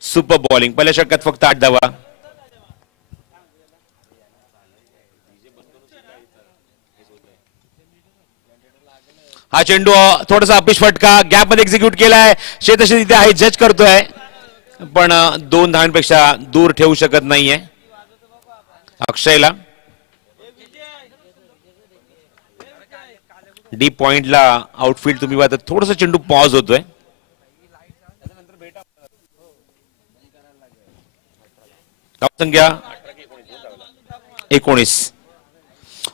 Super bowling. पहिल्या षटकात फक्त 8 धावा. हा चेंडू थोडासा अपिश फटका गॅप मध्ये एक्झिक्यूट केलाय. शेतशी तिथे आहे, जज करतोय, पण 2 धावांपेक्षा दूर ठेवू शकत नाहीये अक्षयला. डीप पॉइंटला आउटफील्ड तुम्ही पाहता थोडस चेंडू पॉज होतोय. संख्या 19.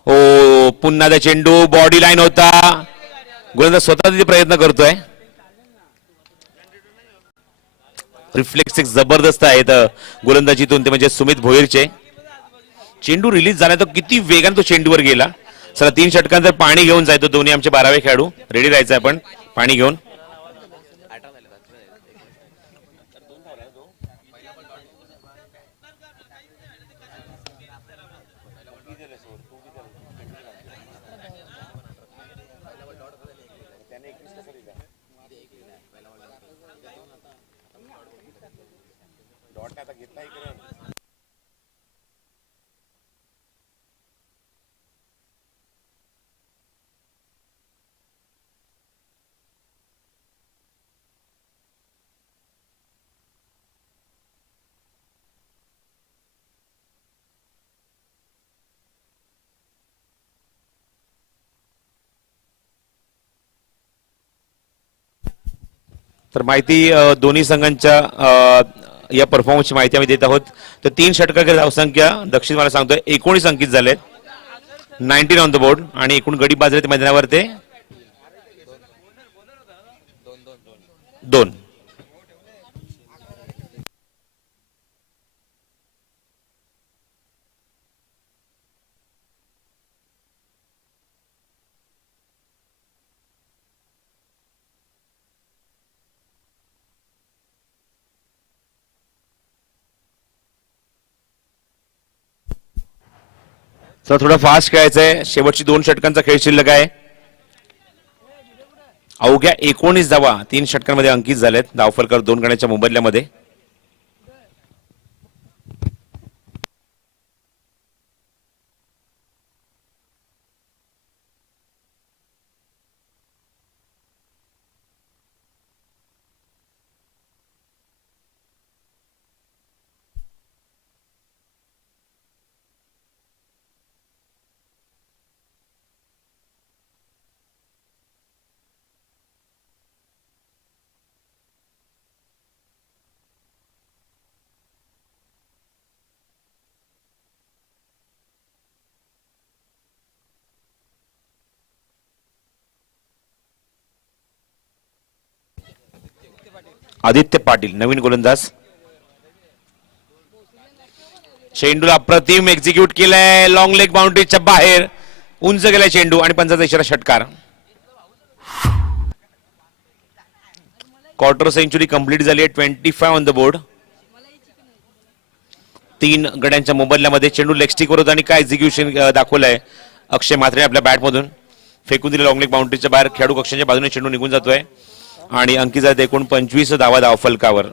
ओ, पुन्हा त्या चेंडू बॉडी लाईन होता. गोलंदाज स्वतः तिथे प्रयत्न करतोय. रिफ्लेक्स एक जबरदस्त आहेत गोलंदाजीतून, ते म्हणजे सुमित भोईरचे. चेंडू रिलीज झाला तर किती वेगाने तो चेंडूवर गेला. चला 3 षटकांतर पाणी घेऊन जायतो दोन्ही आमचे 12वे खेळाडू. रेडी राहायचं आपण पाणी घेऊन. तर माहिती दोन्ही संघांच्या या परफॉर्मन्सची माहिती आम्ही देत आहोत. तर 3 षटकांची धावसंख्या दक्षिण मला सांगतोय 19 अंकित झालेत. 19 ऑन द बोर्ड. आणि एकूण गडी बाजरे मैदानावर ते 2. तर थोडं फास्ट खेळायचंय. शेवटची 2 षटकांचा खेळ शिल्लक आहे. अवघ्या 19 धावा 3 षटकांमध्ये अंकित झालेत. धावफलकर 2 गण्याच्या मोबदल्यामध्ये. आदित्य पाटील नवीन गोलंदाज. चेंडूला अप्रतिम एक्झिक्यूट केलाय, लॉंग लेग बाउंड्रीच्या बाहेर उंच गेलाय चेंडू आणि पंचाचा इशारा षटकार. क्वार्टर सेंचुरी कंप्लीट झाली आहे. 25 ऑन द बोर्ड. 3 गड्यांच्या मोबदल्यामध्ये चेंडू लेग स्टिक वर होता आणि काय एक्झिक्युशन दाखवलंय अक्षय म्हात्रे आपल्या बॅटमधून. फेकून दिले लॉंग लेग बाउंड्रीच्या बाहेर. खेळाडू कक्षाच्या बाजूने चेंडू निघून जातोय आणि अंकित आहेत एकूण 25 धावा धावफलकावर.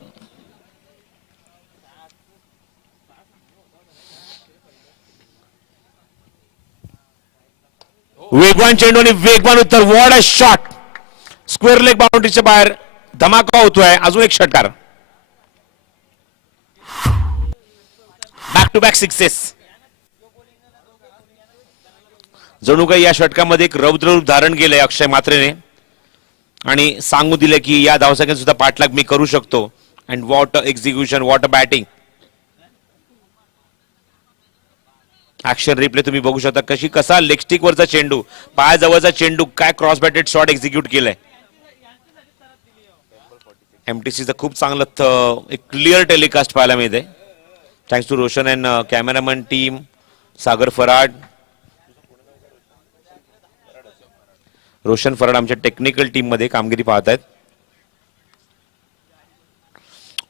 वेगवान चेंडू आणि वेगवान उत्तर. What a shot. Square leg बाउंड्रीच्या बाहेर धमाका होतोय. अजून एक षटकार. Back to back sixes. जणू काही या षटकामध्ये एक रौद्ररूप धारण केलंय अक्षय म्हात्रेने आणि सांगू दिले की या धावसंख्येत सुद्धा पाठलाग मी करू शकतो. And what a execution, what a batting. Action replay तुम्ही बघू शकता कसा लेग स्टिक वरचा चेंडू, पायाजवळचा चेंडू, काय क्रॉस बॅटेड शॉट एक्झिक्यूट केलाय. एमटीसीचं खूप चांगलं एक क्लिअर टेलिकास्ट पाहायला मिळते. Thanks to Roshan and cameraman team, Sagar Farad. Roshan Farad आमच्या टेक्निकल टीम मध्ये कामगिरी पाहत आहेत.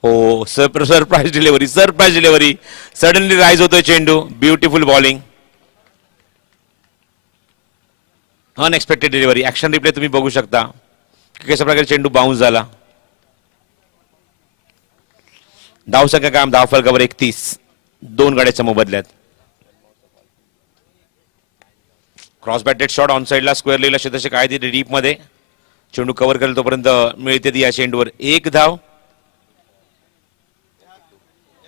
हो, सरप्राईज डिलिव्हरी. सडनली राईज होतोय चेंडू. Beautiful bowling. Unexpected delivery. Action replay तुम्ही बघू शकता कशा प्रकारे चेंडू बाउन्स झाला. धावसंख्या काम धावफलकावर 31. 2 गड्याच्या मोबदल्यात. क्रॉस बॅटेड शॉट ऑन साइडला स्क्वेअर लेगला क्षेत्रक्षक काय दिली डीप मध्ये. चेंडू कव्हर करेल तोपर्यंत मिळते ती या चेंडूवर 1 धाव.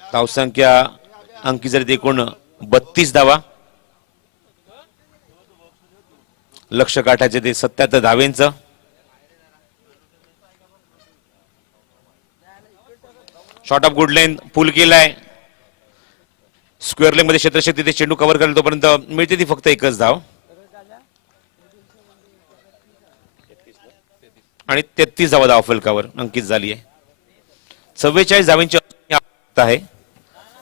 धावसंख्या अंकी जरी एकूण 32 धावा. लक्ष गाठायचे ते 77 धावेंचं. शॉट ऑफ गुड लेंथ पुल केलाय. स्क्वेअर लेग मध्ये क्षेत्रक्षक तिथे चेंडू कव्हर करेल तोपर्यंत मिळते ती फक्त 1च धाव. आणि 33 धावा धावफलकावर अंकित झाली आहे. 44 धावांची आवश्यकता आहे.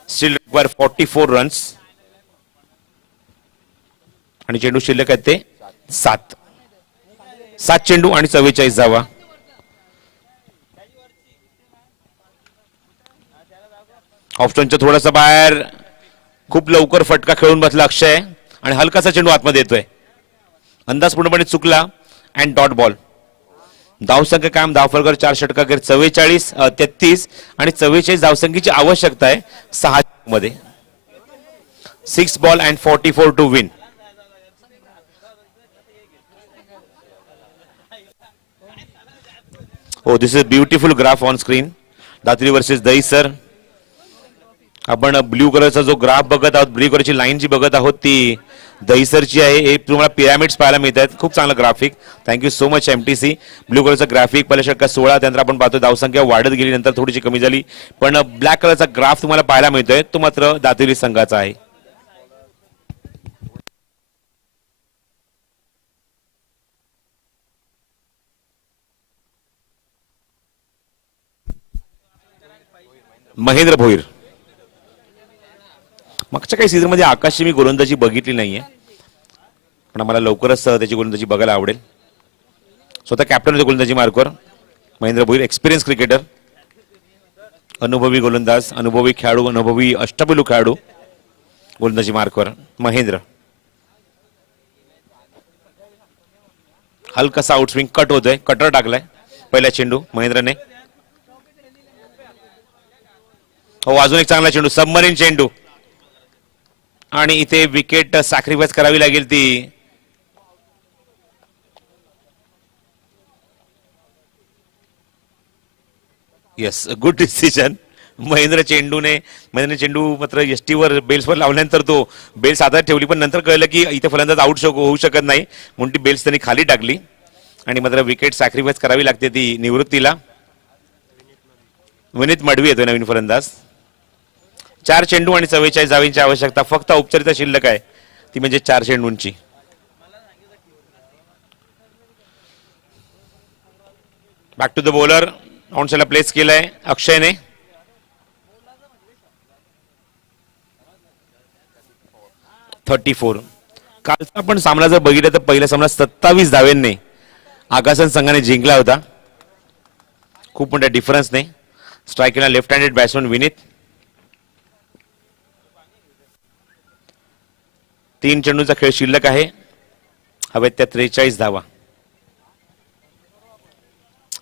स्टील रिक्वायर 44 रन्स आणि चेंडू शिल्लक आहेत ते 7 चेंडू आणि 44 धावा. ऑफस्टोनच्या थोडासा बाहेर खूप लवकर फटका खेळून बसला अक्षय आणि हलकासा चेंडू आतमध्ये येतोय. अंदाज पूर्णपणे चुकला अँड डॉट बॉल. धावसंख्या काम धावफलकावर 4 षटकाखेर 44, 33 आणि 44 धावसंख्येची आवश्यकता आहे 6 मध्ये. 6 बॉल अँड 44 टू विन. हो, this is beautiful graph on screen. Datri versus Dahisar. आपण ब्ल्यू कलरचा जो ग्राफ बघत आहोत, ब्ल्यू कलरची लाईन जी बघत आहोत ती दहीसरची आहे. हे तुम्हाला पिरामिड्स पाहायला मिळत आहेत. खूप चांगलं graphic. Thank you so much MTC. Blue कलरचं ग्राफिक पहिल्या षटकात 16, त्यानंतर आपण पाहतो धावसंख्या वाढत गेली, नंतर थोडीशी कमी झाली. पण ब्लॅक कलरचा ग्राफ तुम्हाला पाहायला मिळतोय तो मात्र दातेरी संघाचा आहे. महेंद्र भोईर. मागच्या काही सीझन मध्ये आकाशची मी गोलंदाजी बघितली नाहीये, पण आम्हाला लवकरच त्याची गोलंदाजी बघायला आवडेल. स्वतः कॅप्टन होते गोलंदाजी मार्कवर. महेंद्र भोईर एक्सपिरियन्स क्रिकेटर, अनुभवी गोलंदाज, अनुभवी खेळाडू, अनुभवी अष्टपैलू खेळाडू गोलंदाजी मार्कवर. महेंद्र हलकासा आउटस्विंग कट होतोय. कटर टाकलाय पहिला चेंडू महेंद्रने. हो, अजून एक चांगला चेंडू, सबमरीन चेंडू आणि इथे विकेट सॅक्रिफाईस करावी लागेल ती. Yes, good decision. महेंद्र चेंडू मात्र यष्टीवर बेल्सवर लावल्यानंतर तो बेल्स हातात ठेवली, पण नंतर कळलं की इथे फलंदाज आउट होऊ शकत नाही म्हणून ती बेल्स त्यांनी खाली टाकली आणि मात्र विकेट सॅक्रिफाईस करावी लागते ती निवृत्तीला. विनीत मडवी येतोय नवीन फलंदाज. 4 चेंडू आणि 44 धावांची आवश्यकता. फक्त औपचारिकता शिल्लक आहे ती म्हणजे 4 चेंडूंची. Back to the bowler. ऑनशेला प्लेस केलाय अक्षयने. (34) कालचा आपण सामना जर बघितला तर पहिल्या सामना 27 धावांनी आगासन संघाने जिंकला होता. खूप मोठ्या डिफरन्सने. स्ट्रायकरला लेफ्ट हँडेड बॅट्समन विनीत. 3 चेंडूचा खेळ शिल्लक आहे. हवेत त्या 43 धावा.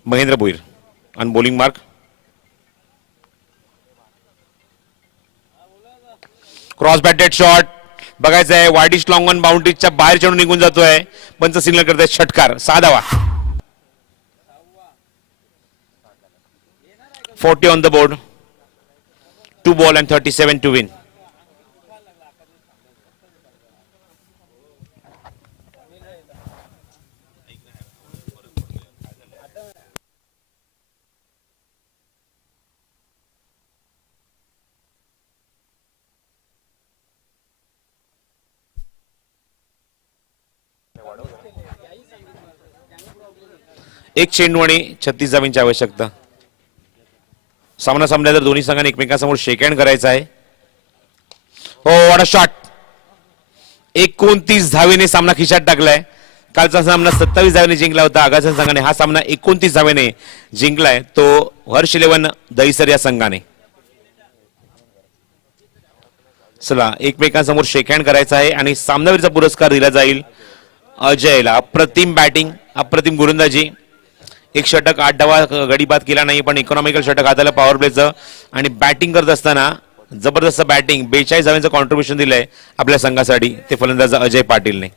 Mahendra Bhoir on bowling mark. Cross batted shot बघायचं आहे. वाईडिश लॉंग ऑन बाउंड्रीच्या बाहेर चेंडू निघून जातोय. पंच सिग्नल करताय षटकार. 6 धावा. 40 on the board. 2 ball and 37 to win. एक चेंडू आणि 36 धावांची आवश्यकता. सामना संपल्यानंतर दोन्ही संघांनी एकमेकांसमोर शेक हँड करायचा आहे. हो वॉट अ शॉट. 29 धावेने सामना खिशात टाकलाय. कालचा सामना 27 धावेने जिंकला होता आगासन संघाने. हा सामना 29 धावेने जिंकलाय तो हर्ष 11 दहिसर या संघाने. चला एकमेकांसमोर शेक हँड करायचा आहे आणि सामनावीरचा पुरस्कार दिला जाईल अजयला. अप्रतिम बॅटिंग, अप्रतिम गोलंदाजी. एक षटक 8 धावा गडी बाद केला नाही पण इकॉनॉमिकल षटक हाताला पॉवर प्लेचं आणि बॅटिंग करत असताना जबरदस्त बॅटिंग 42 धावांचं कॉन्ट्रीब्युशन दिलंय आपल्या संघासाठी ते फलंदाज अजय पाटीलने.